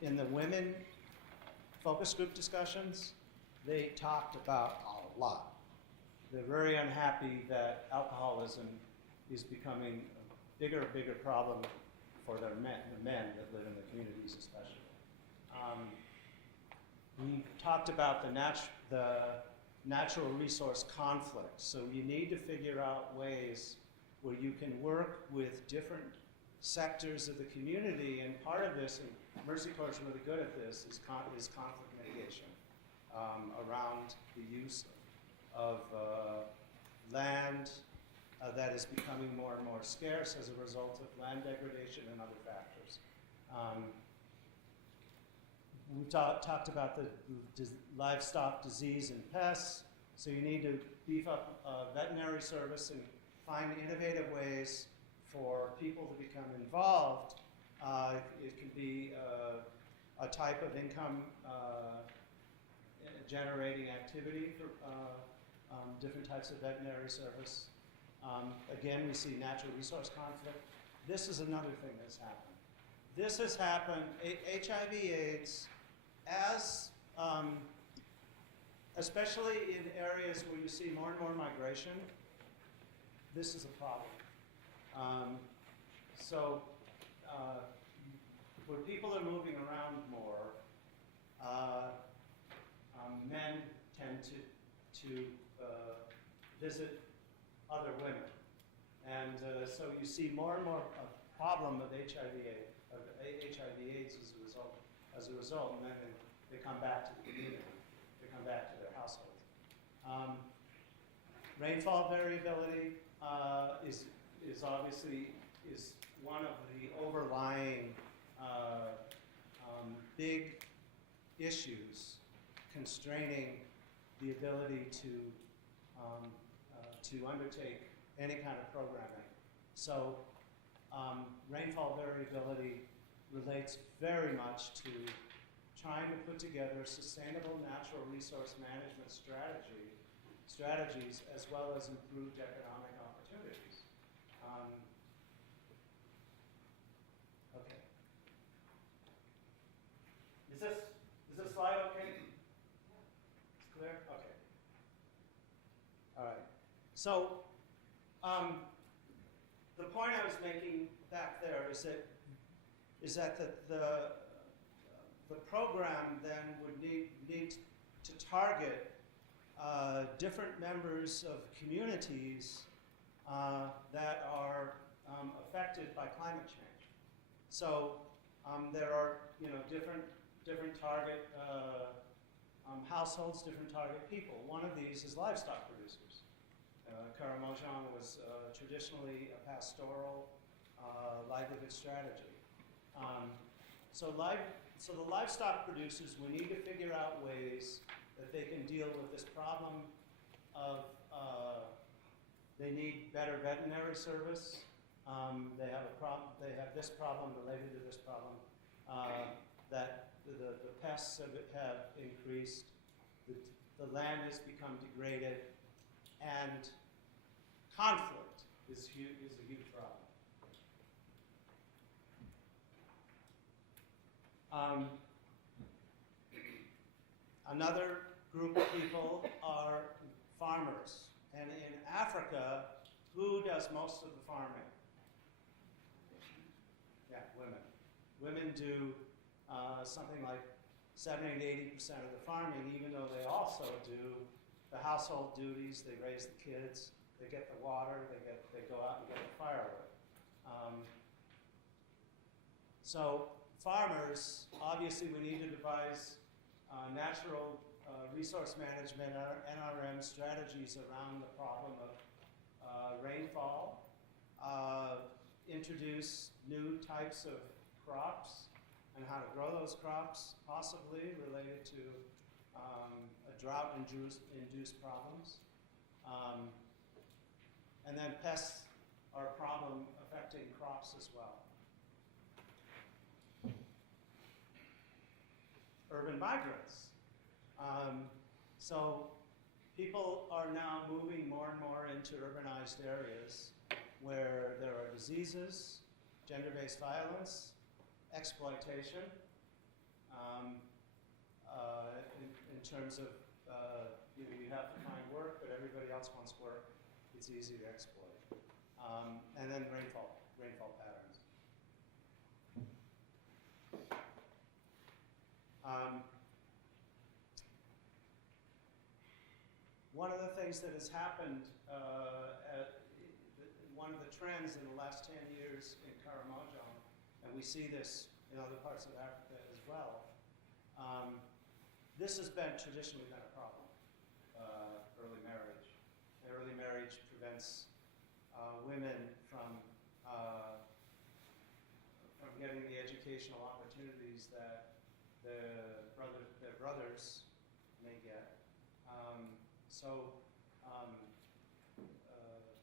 in the women focus group discussions, they talked about a lot. They're very unhappy that alcoholism is becoming a bigger and bigger problem for the men that live in the communities especially. We talked about the natural resource conflict. So you need to figure out ways where you can work with different sectors of the community, and part of this, and Mercy Corps is really good at this, is conflict mitigation around the use of land, that is becoming more and more scarce as a result of land degradation and other factors. We talked about the livestock disease and pests, so you need to beef up veterinary service and find innovative ways for people to become involved. It can be a type of income generating activity for different types of veterinary service. Again, we see natural resource conflict. This is another thing that's happened. This has happened, HIV/AIDS, as especially in areas where you see more and more migration, this is a problem. Where people are moving around more, men tend to visit other women. And so you see more and more a problem of HIV/AIDS as a result, and then they come back to the community. They come back to their households. Rainfall variability is obviously one of the overlying big issues constraining the ability to undertake any kind of programming. So rainfall variability relates very much to trying to put together sustainable natural resource management strategies as well as improved economic opportunities. Okay. Is this slide okay? It's clear? Okay. All right. So the point I was making back there is that the program then would need to target different members of communities that are affected by climate change. So there are different target households, different target people. One of these is livestock producers. Karamojong was traditionally a pastoral livelihood strategy. So the livestock producers, we need to figure out ways that they can deal with this problem of they need better veterinary service. They have this problem related to this problem that the pests have increased, the land has become degraded, and conflict is a huge problem. Another group of people are farmers. And in Africa, who does most of the farming? Yeah, women. Women do something like 70 to 80% of the farming, even though they also do the household duties. They raise the kids, they get the water, they go out and get the firewood. So farmers, obviously we need to devise natural resource management, NRM strategies around the problem of rainfall, introduce new types of crops and how to grow those crops, possibly related to drought-induced problems. And then pests are a problem affecting crops as well. Urban migrants. So people are now moving more and more into urbanized areas where there are diseases, gender-based violence, exploitation, in terms of you have to find work, but everybody else wants work. It's easy to exploit. And then rainfall patterns. One of the things that has happened, one of the trends in the last 10 years in Karamojong, and we see this in other parts of Africa as well, this has traditionally been a problem, early marriage. Early marriage prevents women from getting the educational opportunities that their brothers may get.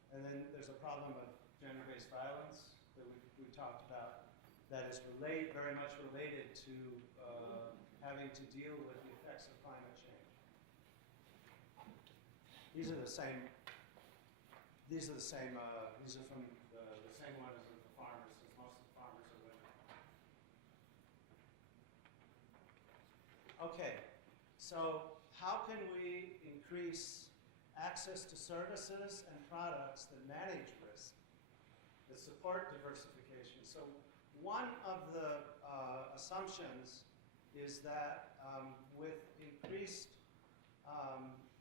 And then there's a problem of gender-based violence that we talked about that is very much related to having to deal with the effects of climate change. These are from the same one as the farmers, since most of the farmers are women. Okay, so how can we increase access to services and products that manage risk, that support diversification? So one of the assumptions is that with increased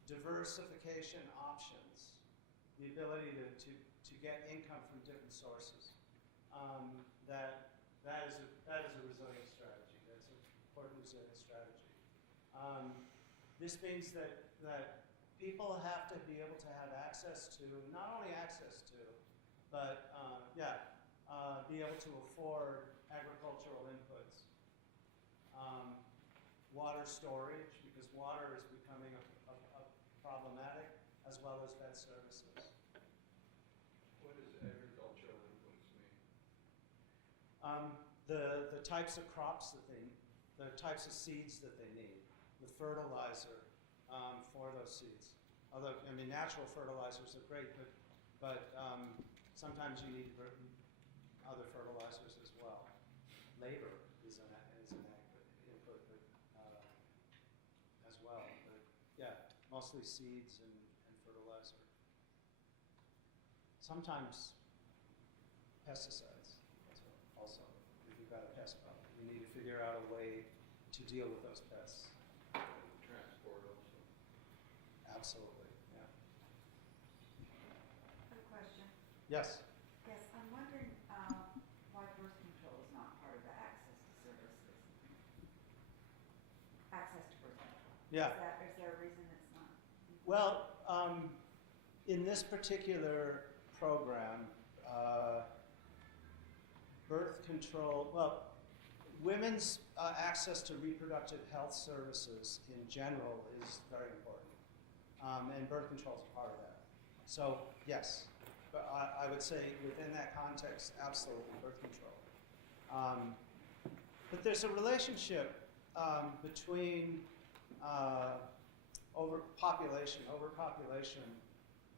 diversification options, the ability to get income from different sources, that is a resilient strategy. That's an important resilient strategy. This means that people have to be able to have access to, not only access to, but be able to afford agricultural inputs. Water storage, because water is becoming a problematic, as well as vet services. What does agricultural inputs mean? The types of crops the types of seeds that they need, the fertilizer for those seeds. Although, I mean, natural fertilizers are great, but sometimes you need other fertilizers as well. Labor is an input as well. But yeah, mostly seeds and fertilizer. Sometimes pesticides also. If you've got a pest problem, you need to figure out a way to deal with those pests. Transport also. Absolutely, yeah. Good question. Yes? Yes, I'm wondering why birth control is not part of the access to services. Access to birth control. Yeah. Is there a reason it's not? Well, in this particular program, birth control, women's access to reproductive health services in general is very important. And birth control is part of that. So, yes, but I would say within that context, absolutely, birth control. But there's a relationship between overpopulation,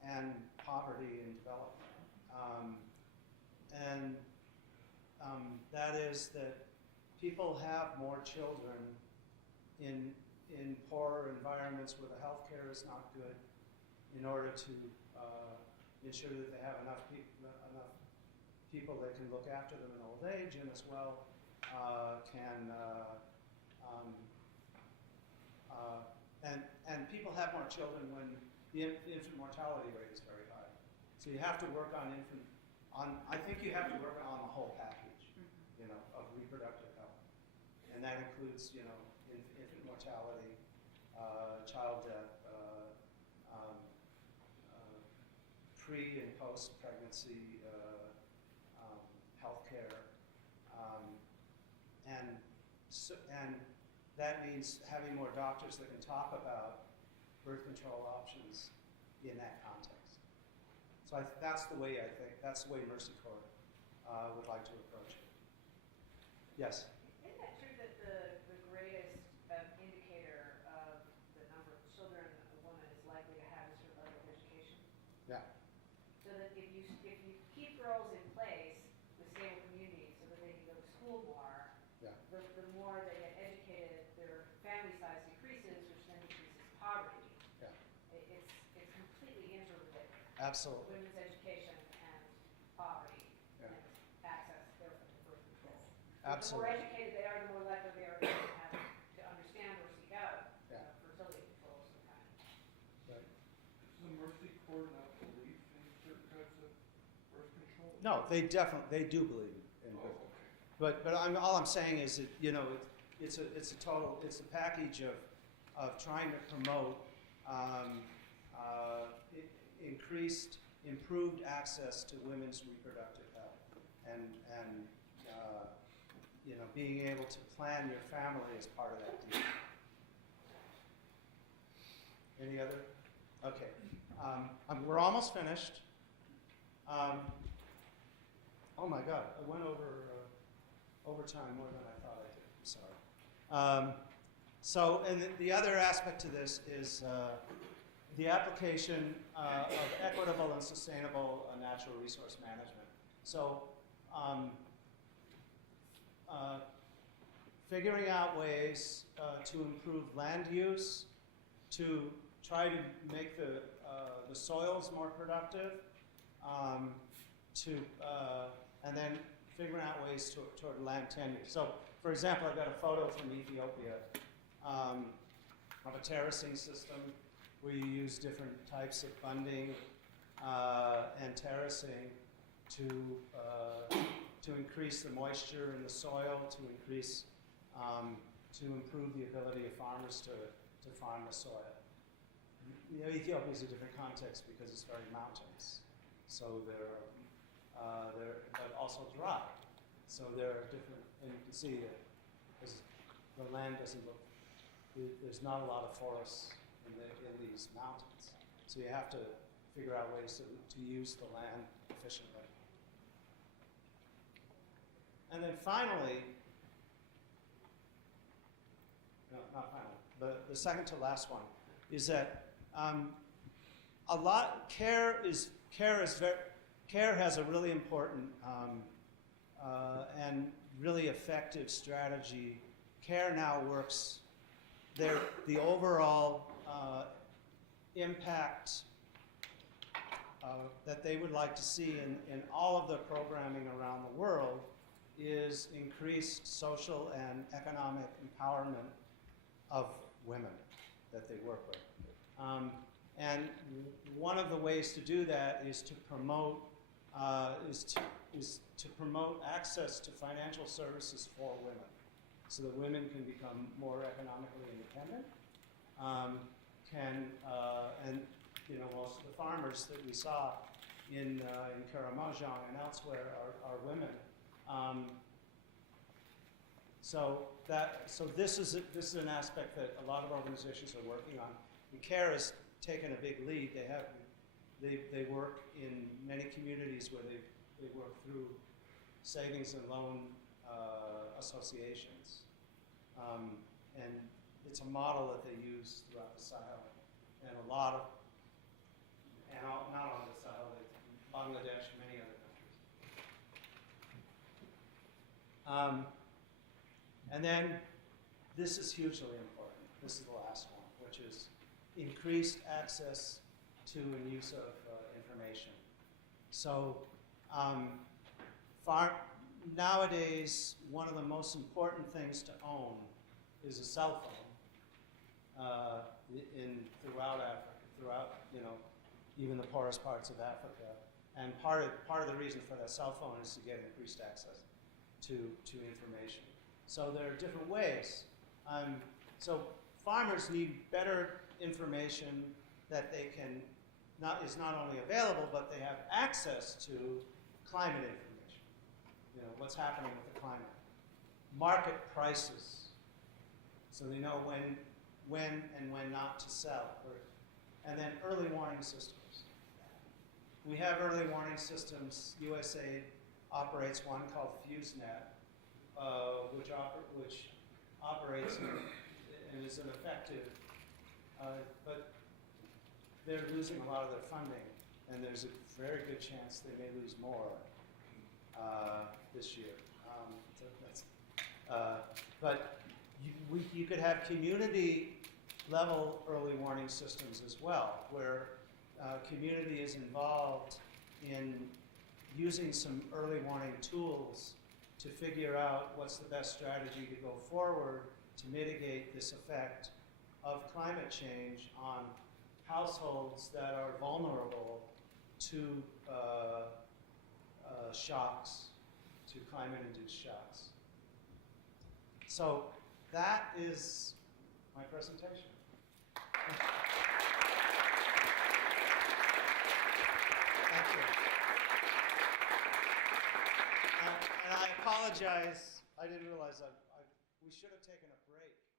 and poverty and development. That is that people have more children in poorer environments where the health care is not good, in order to ensure that they have enough people that can look after them in old age, and as well and people have more children when the infant mortality rate is very high. So you have to work on I think you have to work on the whole package, of reproductive health. And that includes, infant mortality, child death, pre and post pregnancy health care. And that means having more doctors that can talk about birth control options in that context. So that's the way Mercy Corps would like to approach it. Yes? Isn't that true that the greatest indicator of the number of children a woman is likely to have is her level of education? Yeah. So that if you keep girls in place with stable communities so that they can go to school more, Yeah. the more they get educated, their family size decreases, which then decreases poverty. Yeah. It's completely interrelated. Absolutely. Women's education and poverty Yeah. and access, therefore, to birth control. Absolutely. The more educated they are, the more likely they are to have to understand or seek out Yeah. fertility control of some kind. Right. Does the Mercy Corps not believe in certain types of birth control? No, they do believe in birth. okay. But all I'm saying is that it's a package of trying to promote increased improved access to women's reproductive health and you know, being able to plan your family as part of that deal. Any other? Okay. We're almost finished. Oh my God, I went over time more than I thought I did. I'm sorry. And the other aspect to this is the application of equitable and sustainable natural resource management. So, figuring out ways to improve land use, to try to make the soils more productive, and then figuring out ways toward land tenure. So, for example, I've got a photo from Ethiopia of a terracing system where you use different types of bunding and terracing to increase the moisture in the soil, to increase, to improve the ability of farmers to farm the soil. You know, Ethiopia is a different context because it's very mountainous, so but also dry. So there are different, and you can see that the land doesn't look, there's not a lot of forests in these mountains. So you have to figure out ways to use the land efficiently. And then finally, no, not finally, but the second to last one is that care has a really important and really effective strategy. CARE now works. The overall impact that they would like to see in all of the programming around the world is increased social and economic empowerment of women that they work with. And one of the ways to do that is to promote promote access to financial services for women, so that women can become more economically independent. And you know, most of the farmers that we saw in Karamojong and elsewhere are women. So this is an aspect that a lot of organizations are working on. And CARE has taken a big lead. They work in many communities where they work through savings and loan associations, and it's a model that they use throughout the Sahel, and not only the Sahel, Bangladesh, many other countries. And then this is hugely important. This is the last one, which is increased access to and use of information. So nowadays, one of the most important things to own is a cell phone throughout Africa, throughout, you know, even the poorest parts of Africa. And part of the reason for that cell phone is to get increased access to information. So there are different ways. So farmers need better information that they can is not only available, but they have access to climate information. You know, what's happening with the climate. Market prices, so they know when and when not to sell. And then early warning systems. We have early warning systems. USAID operates one called FuseNet, which operates and is an effective, but they're losing a lot of their funding, and there's a very good chance they may lose more this year. But you could have community-level early warning systems as well, where community is involved in using some early warning tools to figure out what's the best strategy to go forward to mitigate this effect of climate change on households that are vulnerable to shocks, to climate-induced shocks. So that is my presentation. apologize. I didn't realize we should have taken a break.